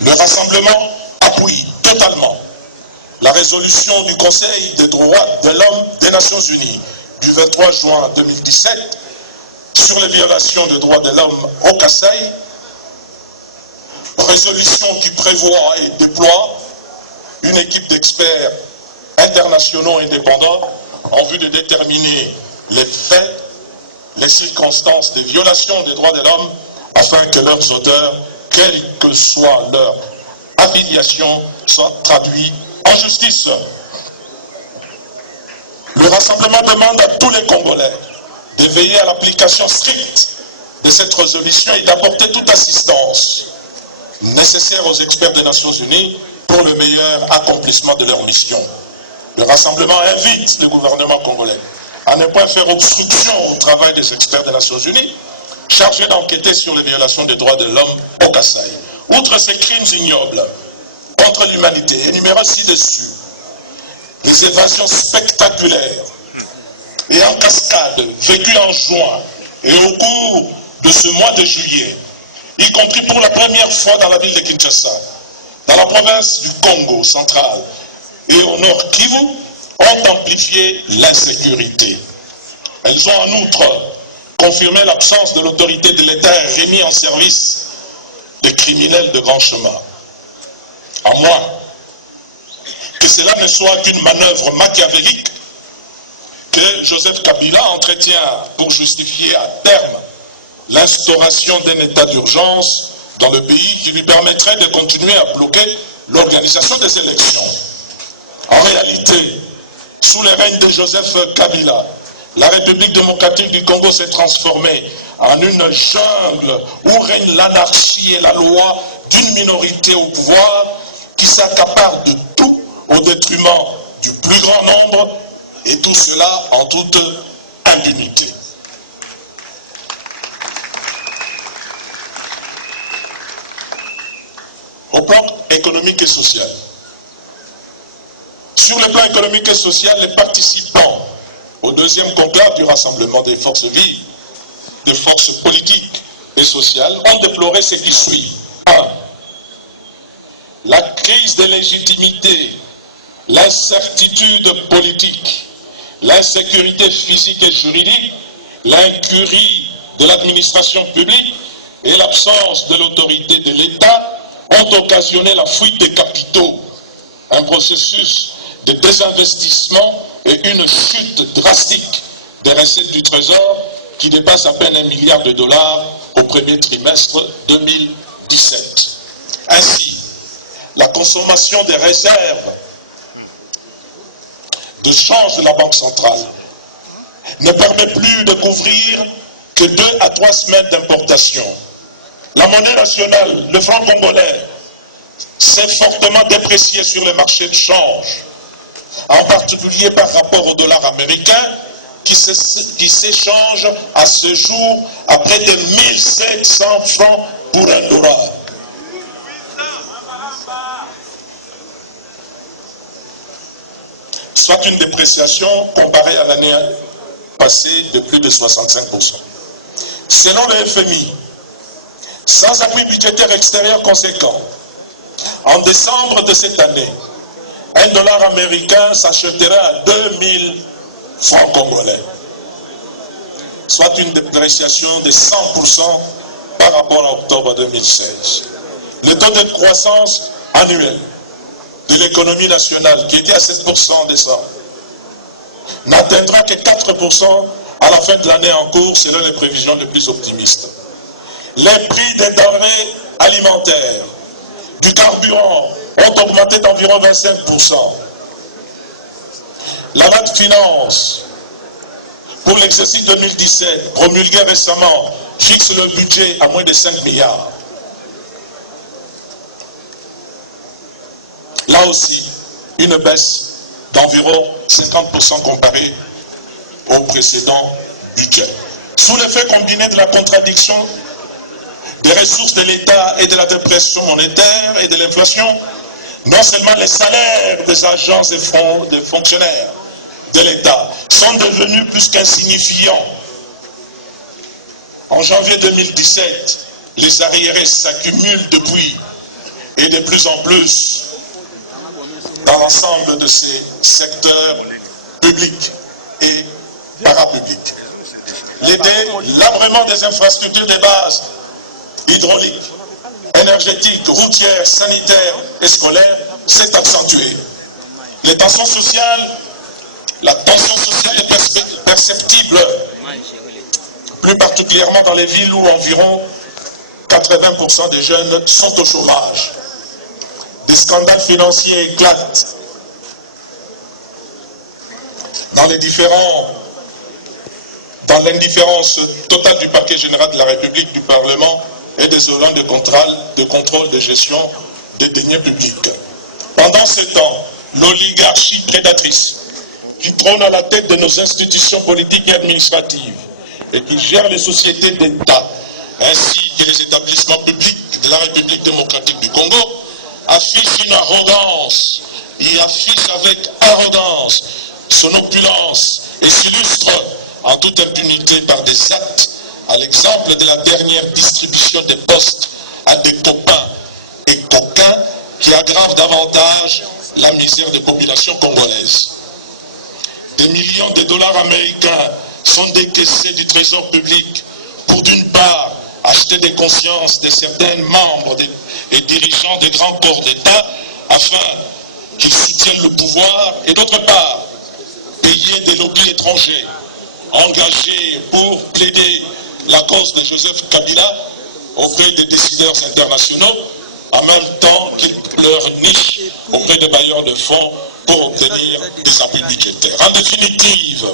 Le rassemblement appuie totalement la résolution du Conseil des droits de l'homme des Nations Unies du 23 juin 2017 sur les violations des droits de l'homme au Kasaï, résolution qui prévoit et déploie une équipe d'experts internationaux indépendants en vue de déterminer les faits, les circonstances des violations des droits de l'homme afin que leurs auteurs, quelle que soit leur affiliation, soient traduits en justice. Le rassemblement demande à tous les Congolais de veiller à l'application stricte de cette résolution et d'apporter toute assistance nécessaire aux experts des Nations Unies pour le meilleur accomplissement de leur mission. Le rassemblement invite le gouvernement congolais à ne pas faire obstruction au travail des experts des Nations Unies chargés d'enquêter sur les violations des droits de l'homme au Kasaï. Outre ces crimes ignobles contre l'humanité, énumérés ci-dessus, les évasions spectaculaires et en cascade vécues en juin et au cours de ce mois de juillet, y compris pour la première fois dans la ville de Kinshasa, dans la province du Congo central et au nord Kivu, ont amplifié l'insécurité. Elles ont en outre confirmé l'absence de l'autorité de l'État remis en service des criminels de grand chemin. À moins que cela ne soit qu'une manœuvre machiavélique que Joseph Kabila entretient pour justifier à terme l'instauration d'un état d'urgence dans le pays qui lui permettrait de continuer à bloquer l'organisation des élections. En réalité, sous le règne de Joseph Kabila, la République démocratique du Congo s'est transformée en une jungle où règne l'anarchie et la loi d'une minorité au pouvoir qui s'accapare de tout au détriment du plus grand nombre, et tout cela en toute impunité. Au plan économique et social. Sur le plan économique et social, les participants au deuxième conclave du rassemblement des forces vives, des forces politiques et sociales, ont déploré ce qui suit. 1. La crise de légitimité, l'incertitude politique, l'insécurité physique et juridique, l'incurie de l'administration publique et l'absence de l'autorité de l'État ont occasionné la fuite des capitaux, un processus de désinvestissement et une chute drastique des recettes du Trésor qui dépasse à peine $1 milliard au premier trimestre 2017. Ainsi, la consommation des réserves de change de la Banque centrale ne permet plus de couvrir que 2 à 3 semaines d'importation. La monnaie nationale, le franc congolais, s'est fortement déprécié sur les marchés de change, en particulier par rapport au dollar américain, qui s'échange à ce jour à près de 1700 francs pour un dollar. Soit une dépréciation comparée à l'année passée de plus de 65%. Selon le FMI, Sans appui budgétaire extérieur conséquent, en décembre de cette année, un dollar américain s'achèterait à 2000 francs congolais, soit une dépréciation de 100% par rapport à octobre 2016. Le taux de croissance annuel de l'économie nationale, qui était à 7% en décembre, n'atteindra que 4% à la fin de l'année en cours, selon les prévisions les plus optimistes. Les prix des denrées alimentaires, du carburant, ont augmenté d'environ 25%. La loi de finances pour l'exercice 2017, promulguée récemment, fixe le budget à moins de 5 milliards. Là aussi, une baisse d'environ 50% comparée au précédent budget. Sous l'effet combiné de la contradiction des ressources de l'État et de la dépression monétaire et de l'inflation, non seulement les salaires des agences et des fonctionnaires de l'État sont devenus plus qu'insignifiants. En janvier 2017, les arriérés s'accumulent depuis et de plus en plus dans l'ensemble de ces secteurs publics et parapublics. L'abrément des infrastructures de base, hydrauliques, énergétiques, routières, sanitaires et scolaires s'est accentué. La tension sociale est perceptible, plus particulièrement dans les villes où environ 80% des jeunes sont au chômage. Des scandales financiers éclatent dans l'indifférence totale du parquet général de la République, du Parlement et des organes de contrôle de gestion des deniers publics. Pendant ce temps, l'oligarchie prédatrice qui trône à la tête de nos institutions politiques et administratives et qui gère les sociétés d'État ainsi que les établissements publics de la République démocratique du Congo affiche une arrogance, et affiche avec arrogance son opulence et s'illustre en toute impunité par des actes, à l'exemple de la dernière distribution des postes à des copains et coquins qui aggravent davantage la misère des populations congolaises. Des millions de dollars américains sont décaissés du trésor public pour d'une part acheter des consciences de certains membres et dirigeants des grands corps d'État afin qu'ils soutiennent le pouvoir et d'autre part payer des lobbies étrangers engagés pour plaider la cause de Joseph Kabila auprès des décideurs internationaux en même temps qu'ils leur nichent auprès des bailleurs de fonds pour obtenir des appuis budgétaires. En définitive,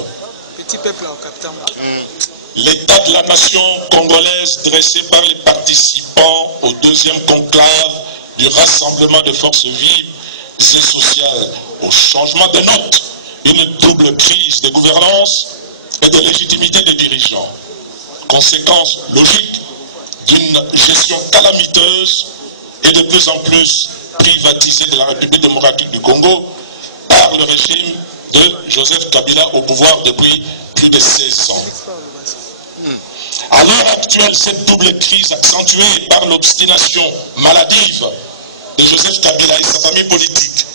l'état de la nation congolaise dressé par les participants au deuxième conclave du rassemblement de forces vives et sociales au changement de note, une double crise de gouvernance et de légitimité des dirigeants. Conséquence logique d'une gestion calamiteuse et de plus en plus privatisée de la République démocratique du Congo par le régime de Joseph Kabila au pouvoir depuis plus de 16 ans. À l'heure actuelle, cette double crise accentuée par l'obstination maladive de Joseph Kabila et sa famille politique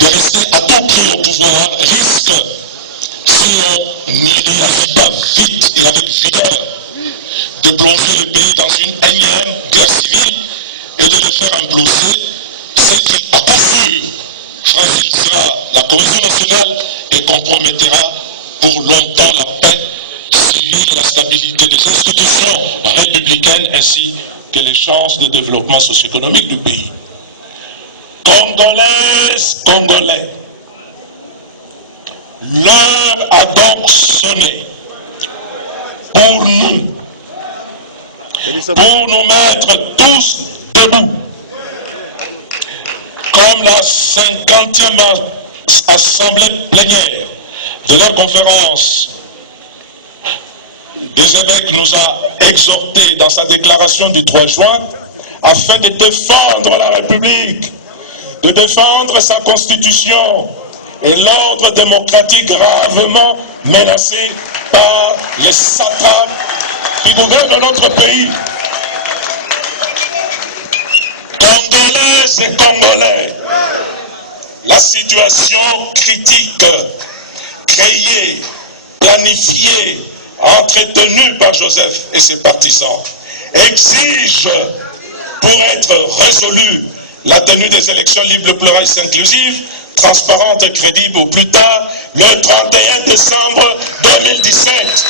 de rester à tout prix au pouvoir risque, si on n'y agit pas vite et avec vigueur, de plonger le pays dans une énième guerre civile et de le faire imploser, ce qui, à coup sûr, fragilisera la cohésion nationale et compromettra pour longtemps la paix civile, la stabilité des institutions républicaines ainsi que les chances de développement socio-économique du pays. Congolaises, Congolais, l'heure a donc sonné pour nous mettre tous debout, comme la 50e assemblée plénière de la conférence des évêques nous a exhortés dans sa déclaration du 3 juin afin de défendre la République, de défendre sa constitution et l'ordre démocratique gravement menacé par les satrapes qui gouvernent notre pays. et Congolais, la situation critique créée, planifiée, entretenue par Joseph et ses partisans exige, pour être résolue, la tenue des élections libres, pluralistes, inclusives, transparentes et crédibles au plus tard le 31 décembre 2017.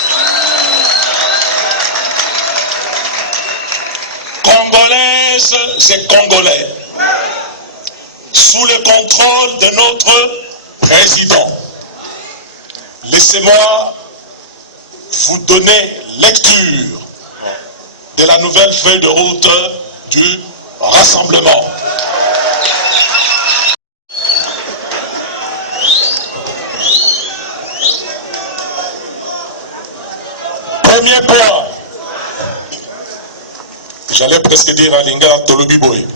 Congolaises et Congolais, sous le contrôle de notre président, laissez-moi vous donner lecture de la nouvelle feuille de route du rassemblement. Premier point, j'allais presque dire à Linga Tolubiboy.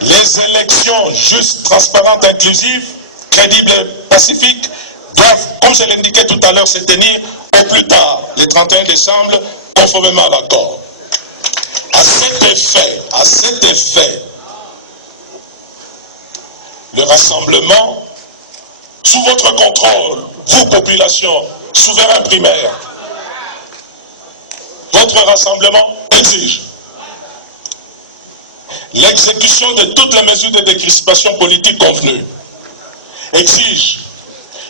Les élections justes, transparentes, inclusives, crédibles et pacifiques doivent, comme je l'indiquais tout à l'heure, se tenir au plus tard, le 31 décembre, conformément à l'accord. À cet effet, le rassemblement, sous votre contrôle, vous, population, souverain primaire, votre rassemblement exige l'exécution de toutes les mesures de décrispation politique convenues, exige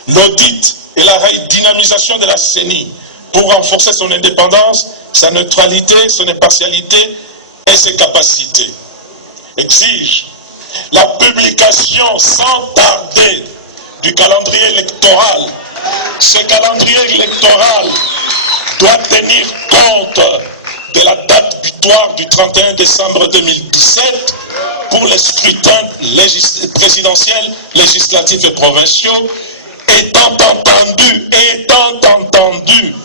l'audit et la redynamisation de la CENI pour renforcer son indépendance, sa neutralité, son impartialité et ses capacités, exige la publication sans tarder du calendrier électoral. Ce calendrier électoral doit tenir compte de la date butoir du 31 décembre 2017 pour les scrutins présidentiels, législatifs et provinciaux, étant entendu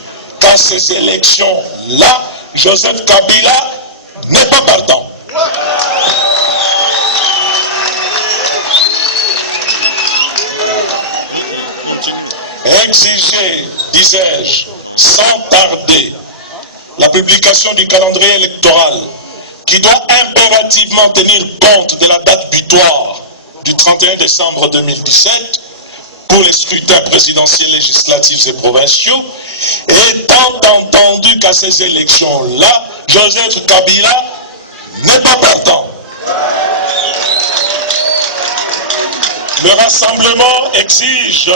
qu'à ces élections-là, Joseph Kabila n'est pas partant. Exiger, disais-je, sans tarder, la publication du calendrier électoral qui doit impérativement tenir compte de la date butoir du 31 décembre 2017 pour les scrutins présidentiels, législatifs et provinciaux, étant entendu qu'à ces élections-là, Joseph Kabila n'est pas partant. Le rassemblement exige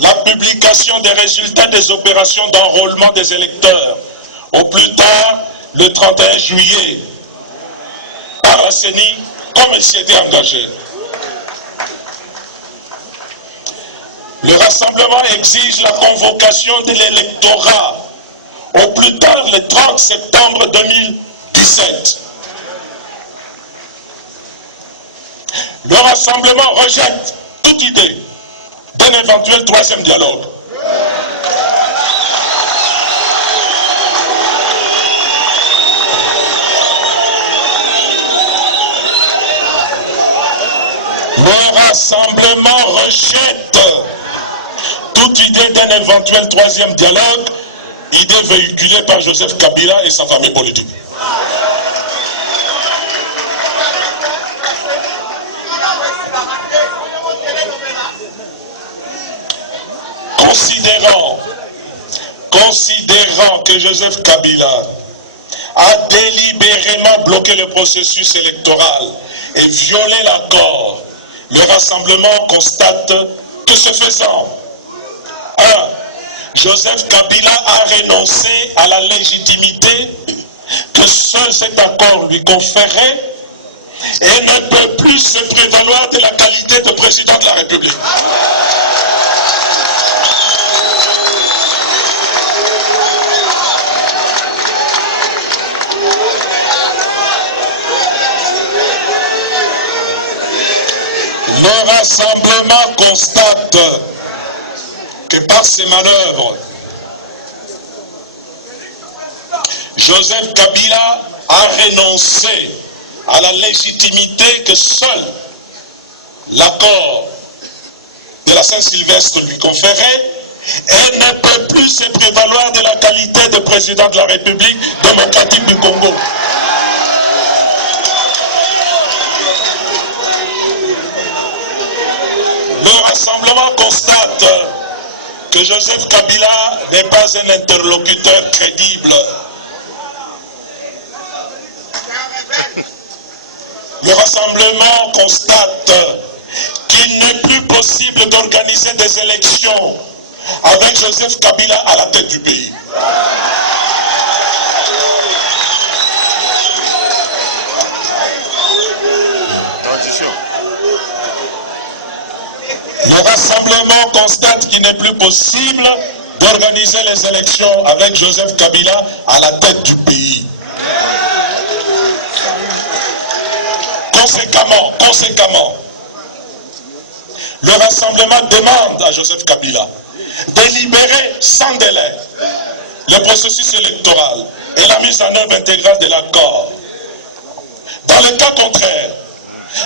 la publication des résultats des opérations d'enrôlement des électeurs, au plus tard le 31 juillet, par la CENI, comme elle s'y était engagée. Le rassemblement exige la convocation de l'électorat, au plus tard le 30 septembre 2017. Le rassemblement rejette toute idée d'un éventuel troisième dialogue. Le rassemblement rejette toute idée d'un éventuel troisième dialogue, idée véhiculée par Joseph Kabila et sa famille politique. Considérant que Joseph Kabila a délibérément bloqué le processus électoral et violé l'accord, le rassemblement constate que ce faisant, 1. Joseph Kabila a renoncé à la légitimité que seul cet accord lui conférait et ne peut plus se prévaloir de la qualité de président de la République. Le rassemblement constate que par ses manœuvres, Joseph Kabila a renoncé à la légitimité que seul l'accord de la Saint-Sylvestre lui conférait et ne peut plus se prévaloir de la qualité de président de la République démocratique du Congo. Joseph Kabila n'est pas un interlocuteur crédible. Le rassemblement constate qu'il n'est plus possible d'organiser des élections avec Joseph Kabila à la tête du pays. Le rassemblement constate qu'il n'est plus possible d'organiser les élections avec Joseph Kabila à la tête du pays. Conséquemment, le rassemblement demande à Joseph Kabila de libérer sans délai le processus électoral et la mise en œuvre intégrale de l'accord. Dans le cas contraire,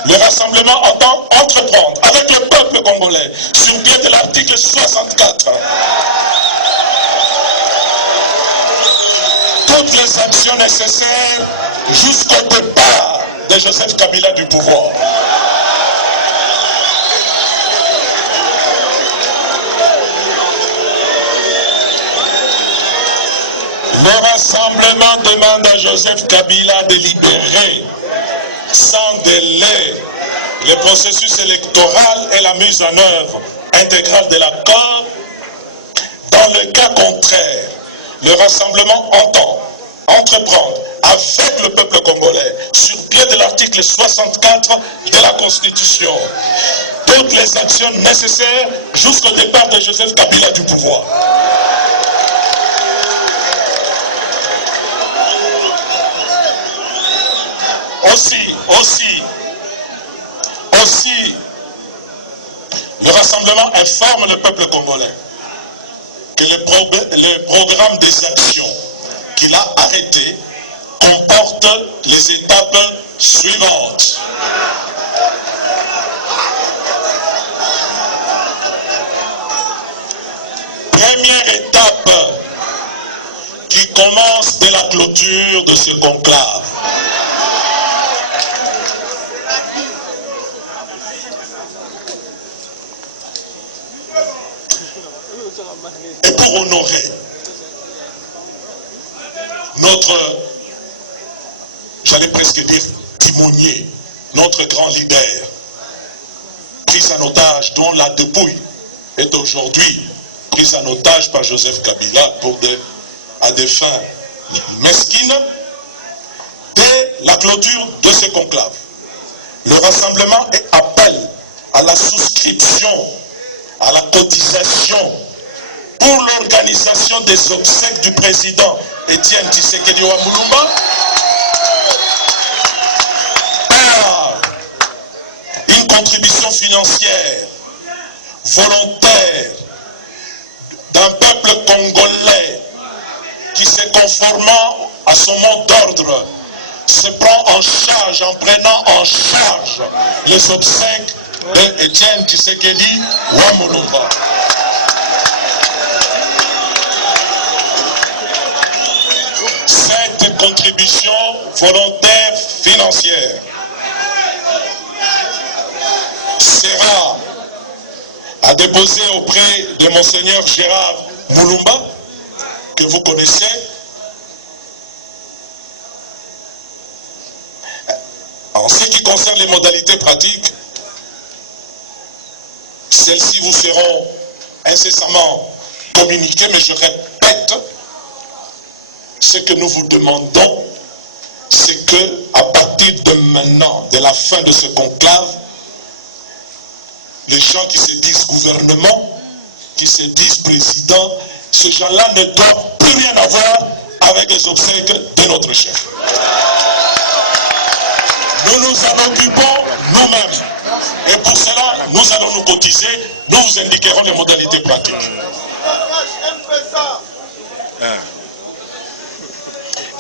le rassemblement entend entreprendre avec le peuple congolais, sur pied de l'article 64, toutes les actions nécessaires jusqu'au départ de Joseph Kabila du pouvoir. Le rassemblement demande à Joseph Kabila de libérer sans délai le processus électoral et la mise en œuvre intégrale de l'accord. Dans le cas contraire, le rassemblement entend entreprendre avec le peuple congolais, sur pied de l'article 64 de la Constitution, toutes les actions nécessaires jusqu'au départ de Joseph Kabila du pouvoir. Aussi, le rassemblement informe le peuple congolais que le programme des actions qu'il a arrêté comporte les étapes suivantes. Première étape qui commence dès la clôture de ce conclave. Et pour honorer notre, j'allais presque dire timonier, notre grand leader, pris en otage, dont la dépouille est aujourd'hui prise en otage par Joseph Kabila à des fins mesquines, dès la clôture de ce conclave. Le rassemblement appelle à la souscription, à la cotisation pour l'organisation des obsèques du président Etienne Tshisekedi Wamulumba par une contribution financière volontaire d'un peuple congolais qui, se conformant à son mot d'ordre, se prend en charge, en prenant en charge les obsèques de Etienne Tshisekedi Wamulumba. Cette contribution volontaire financière sera à déposer auprès de Monseigneur Gérard Moulumba, que vous connaissez. En ce qui concerne les modalités pratiques, celles-ci vous seront incessamment communiquées, mais je répète, ce que nous vous demandons, c'est que à partir de maintenant, de la fin de ce conclave, les gens qui se disent gouvernement, qui se disent président, ces gens-là ne doivent plus rien avoir avec les obsèques de notre chef. Nous nous en occupons nous-mêmes. Et pour cela, nous allons nous cotiser, nous vous indiquerons les modalités pratiques.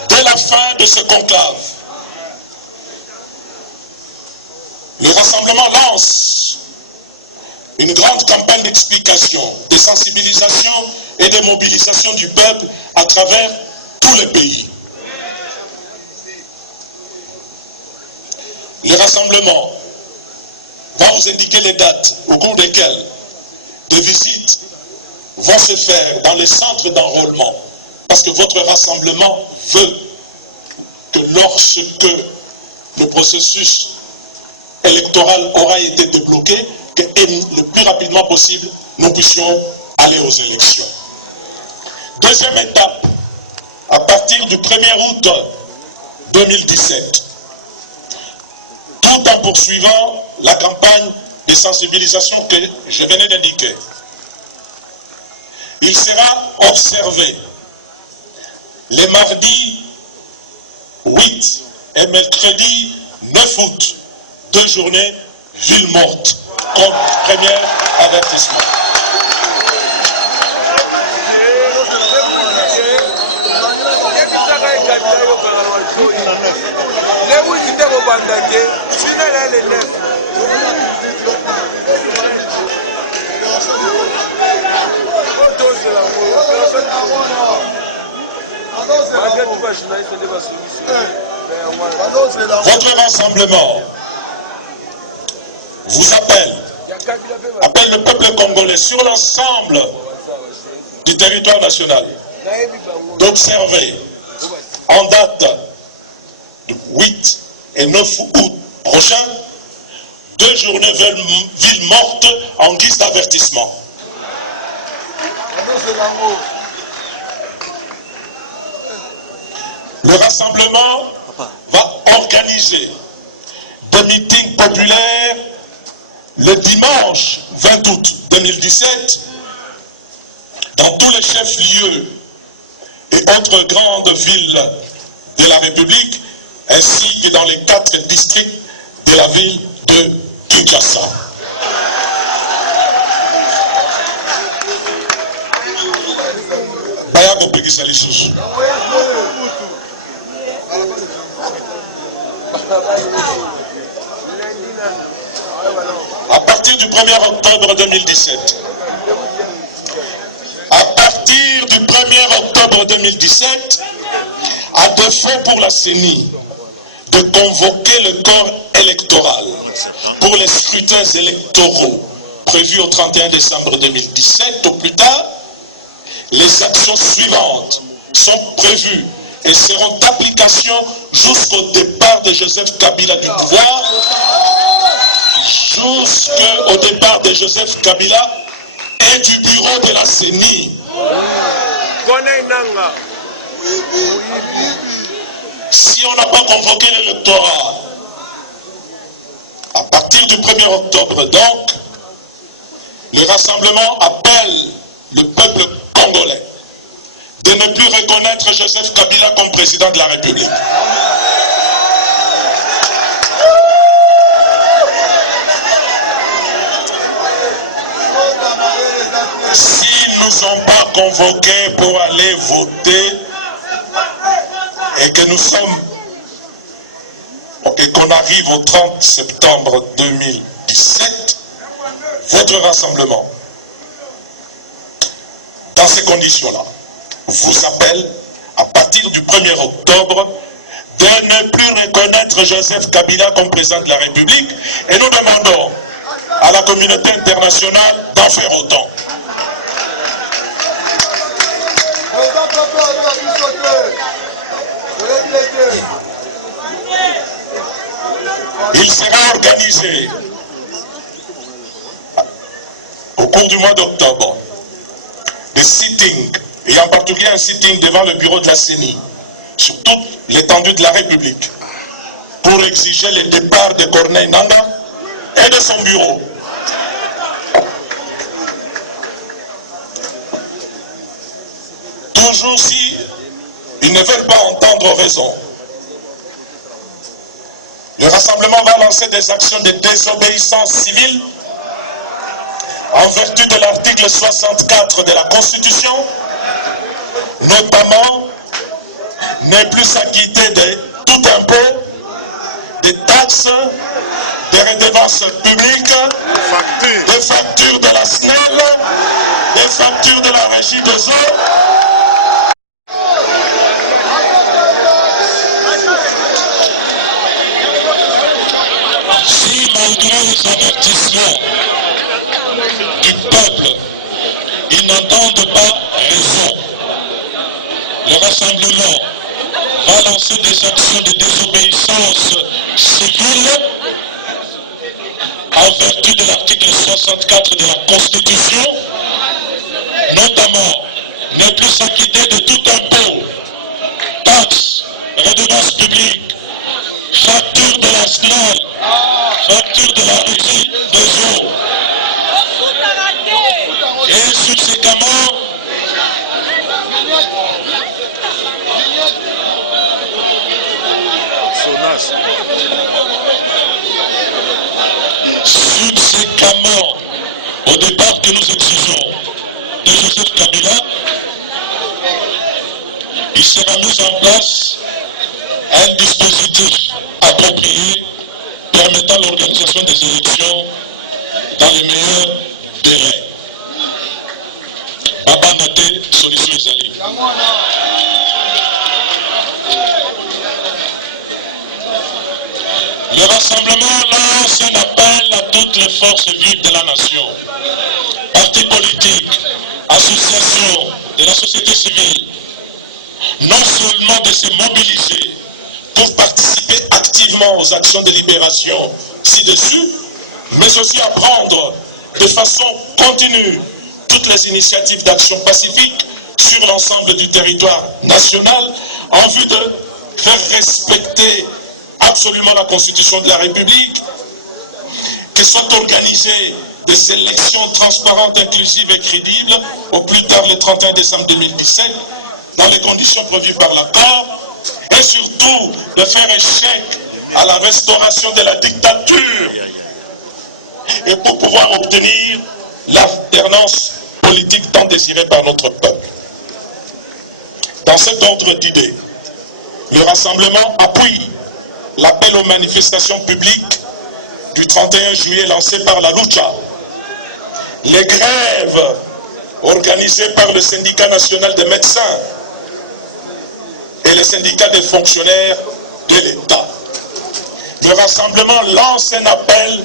Dès la fin de ce conclave, le rassemblement lance une grande campagne d'explication, de sensibilisation et de mobilisation du peuple à travers tous les pays. Le rassemblement va vous indiquer les dates au cours desquelles des visites vont se faire dans les centres d'enrôlement, parce que votre rassemblement veut que lorsque le processus électoral aura été débloqué, que le plus rapidement possible, nous puissions aller aux élections. Deuxième étape, à partir du 1er août 2017, tout en poursuivant la campagne de sensibilisation que je venais d'indiquer, il sera observé les mardis 8 et mercredi 9 août, 2 journées ville morte, comme premier avertissement. Votre rassemblement vous appelle le peuple congolais sur l'ensemble du territoire national d'observer en date du 8 et 9 août prochain 2 journées ville morte en guise d'avertissement. Le rassemblement va organiser des meetings populaires le dimanche 20 août 2017 dans tous les chefs-lieux et autres grandes villes de la République, ainsi que dans les 4 districts de la ville de Kinshasa. À partir du 1er octobre 2017, à défaut pour la CENI de convoquer le corps électoral pour les scrutins électoraux prévus au 31 décembre 2017 au plus tard, les actions suivantes sont prévues et seront d'application jusqu'au départ de Joseph Kabila du pouvoir, jusqu'au départ de Joseph Kabila et du bureau de la CENI. Si on n'a pas convoqué l'électorat, à partir du 1er octobre donc, le rassemblement appelle le peuple congolais de ne plus reconnaître Joseph Kabila comme président de la République. S'ils ne nous ont pas convoqués pour aller voter et que nous sommes et qu'on arrive au 30 septembre 2017, votre rassemblement, dans ces conditions-là, vous appelle à partir du 1er octobre de ne plus reconnaître Joseph Kabila comme président de la République et nous demandons à la communauté internationale d'en faire autant. Il sera organisé au cours du mois d'octobre des sittings, et en particulier un sitting devant le bureau de la CENI, sur toute l'étendue de la République, pour exiger le départ de Corneille Nangaa et de son bureau. Toujours si ils ne veulent pas entendre raison, le rassemblement va lancer des actions de désobéissance civile en vertu de l'article 64 de la Constitution, notamment ne plus s'acquitter de tout impôt, des taxes, des redevances publiques, des factures de la SNEL, des factures de la régie des eaux. Si malgré les avertissements du peuple, il n'entendent pas raison. Le rassemblement va lancer des actions de désobéissance civile en vertu de l'article 64 de la Constitution, notamment ne plus s'acquitter de tout impôt, taxes, redevances publiques, facture de la SNAL, facture de la régie des eaux, et subséquemment au départ que nous exigeons de Joseph Kabila, il sera mis en place un dispositif approprié permettant l'organisation des élections dans les meilleurs délais. Baba Naté, solution Ezali. Le rassemblement lance un appel à toutes les forces vives de la nation, partis politiques, associations de la société civile, non seulement de se mobiliser pour participer activement aux actions de libération ci-dessus, mais aussi à prendre de façon continue toutes les initiatives d'action pacifique sur l'ensemble du territoire national en vue de faire respecter absolument la Constitution de la République, que soient organisées des élections transparentes, inclusives et crédibles au plus tard le 31 décembre 2017 dans les conditions prévues par l'accord, et surtout de faire échec à la restauration de la dictature et pour pouvoir obtenir l'alternance politique tant désirée par notre peuple. Dans cet ordre d'idées, le rassemblement appuie l'appel aux manifestations publiques du 31 juillet lancé par la Lucha, les grèves organisées par le syndicat national des médecins et le syndicat des fonctionnaires de l'État. Le rassemblement lance un appel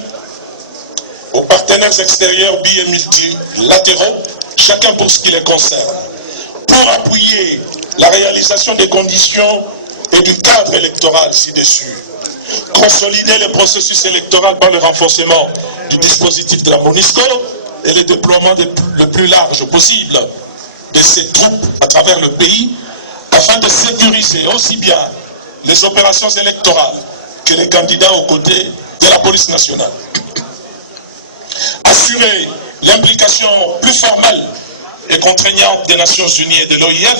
aux partenaires extérieurs bi- et multilatéraux, chacun pour ce qui les concerne, pour appuyer la réalisation des conditions et du cadre électoral ci-dessus. Consolider le processus électoral par le renforcement du dispositif de la MONUSCO et le déploiement le plus large possible de ces troupes à travers le pays afin de sécuriser aussi bien les opérations électorales que les candidats aux côtés de la police nationale. Assurer l'implication plus formelle et contraignante des Nations Unies et de l'OIF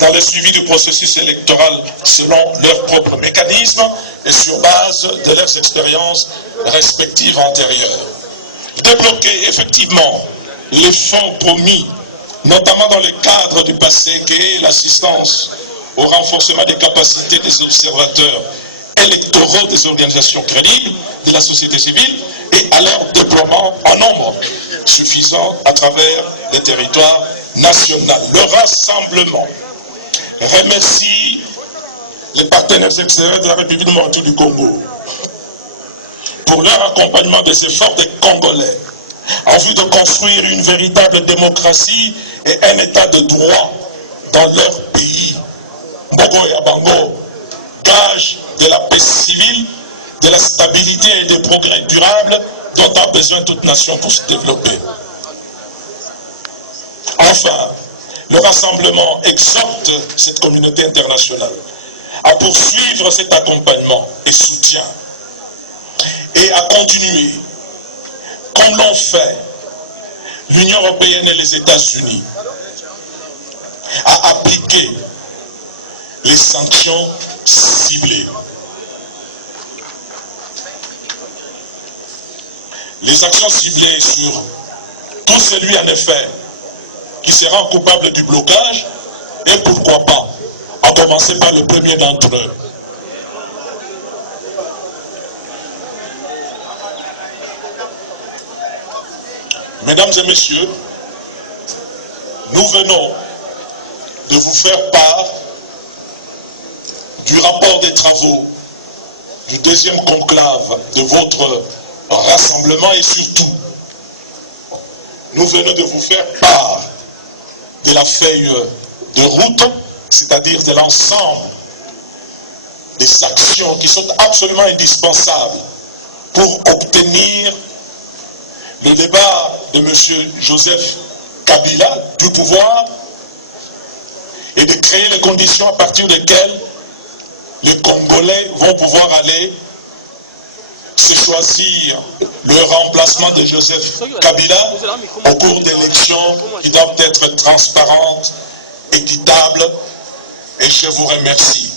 dans le suivi du processus électoral selon leurs propres mécanismes et sur base de leurs expériences respectives antérieures. Débloquer effectivement les fonds promis, notamment dans le cadre du passé, qui est l'assistance au renforcement des capacités des observateurs électoraux des organisations crédibles de la société civile et à leur déploiement en nombre suffisant à travers les territoires nationaux. Le rassemblement remercie les partenaires extérieurs de la République démocratique du Congo pour leur accompagnement des efforts des Congolais en vue de construire une véritable démocratie et un état de droit dans leur pays. Mbogo et Abango, gage de la paix civile, de la stabilité et des progrès durables dont a besoin toute nation pour se développer. Enfin, le rassemblement exhorte cette communauté internationale à poursuivre cet accompagnement et soutien et à continuer, comme l'ont fait l'Union européenne et les États-Unis, à appliquer les sanctions ciblées. Les actions ciblées sur tout celui en effet qui sera coupable du blocage et pourquoi pas, à commencer par le premier d'entre eux. Mesdames et messieurs, nous venons de vous faire part du rapport des travaux du deuxième conclave de votre rassemblement et surtout nous venons de vous faire part de la feuille de route, c'est-à-dire de l'ensemble des actions qui sont absolument indispensables pour obtenir le débat de M. Joseph Kabila du pouvoir et de créer les conditions à partir desquelles les Congolais vont pouvoir aller se choisir le remplacement de Joseph Kabila au cours d'élections qui doivent être transparentes, équitables, et je vous remercie.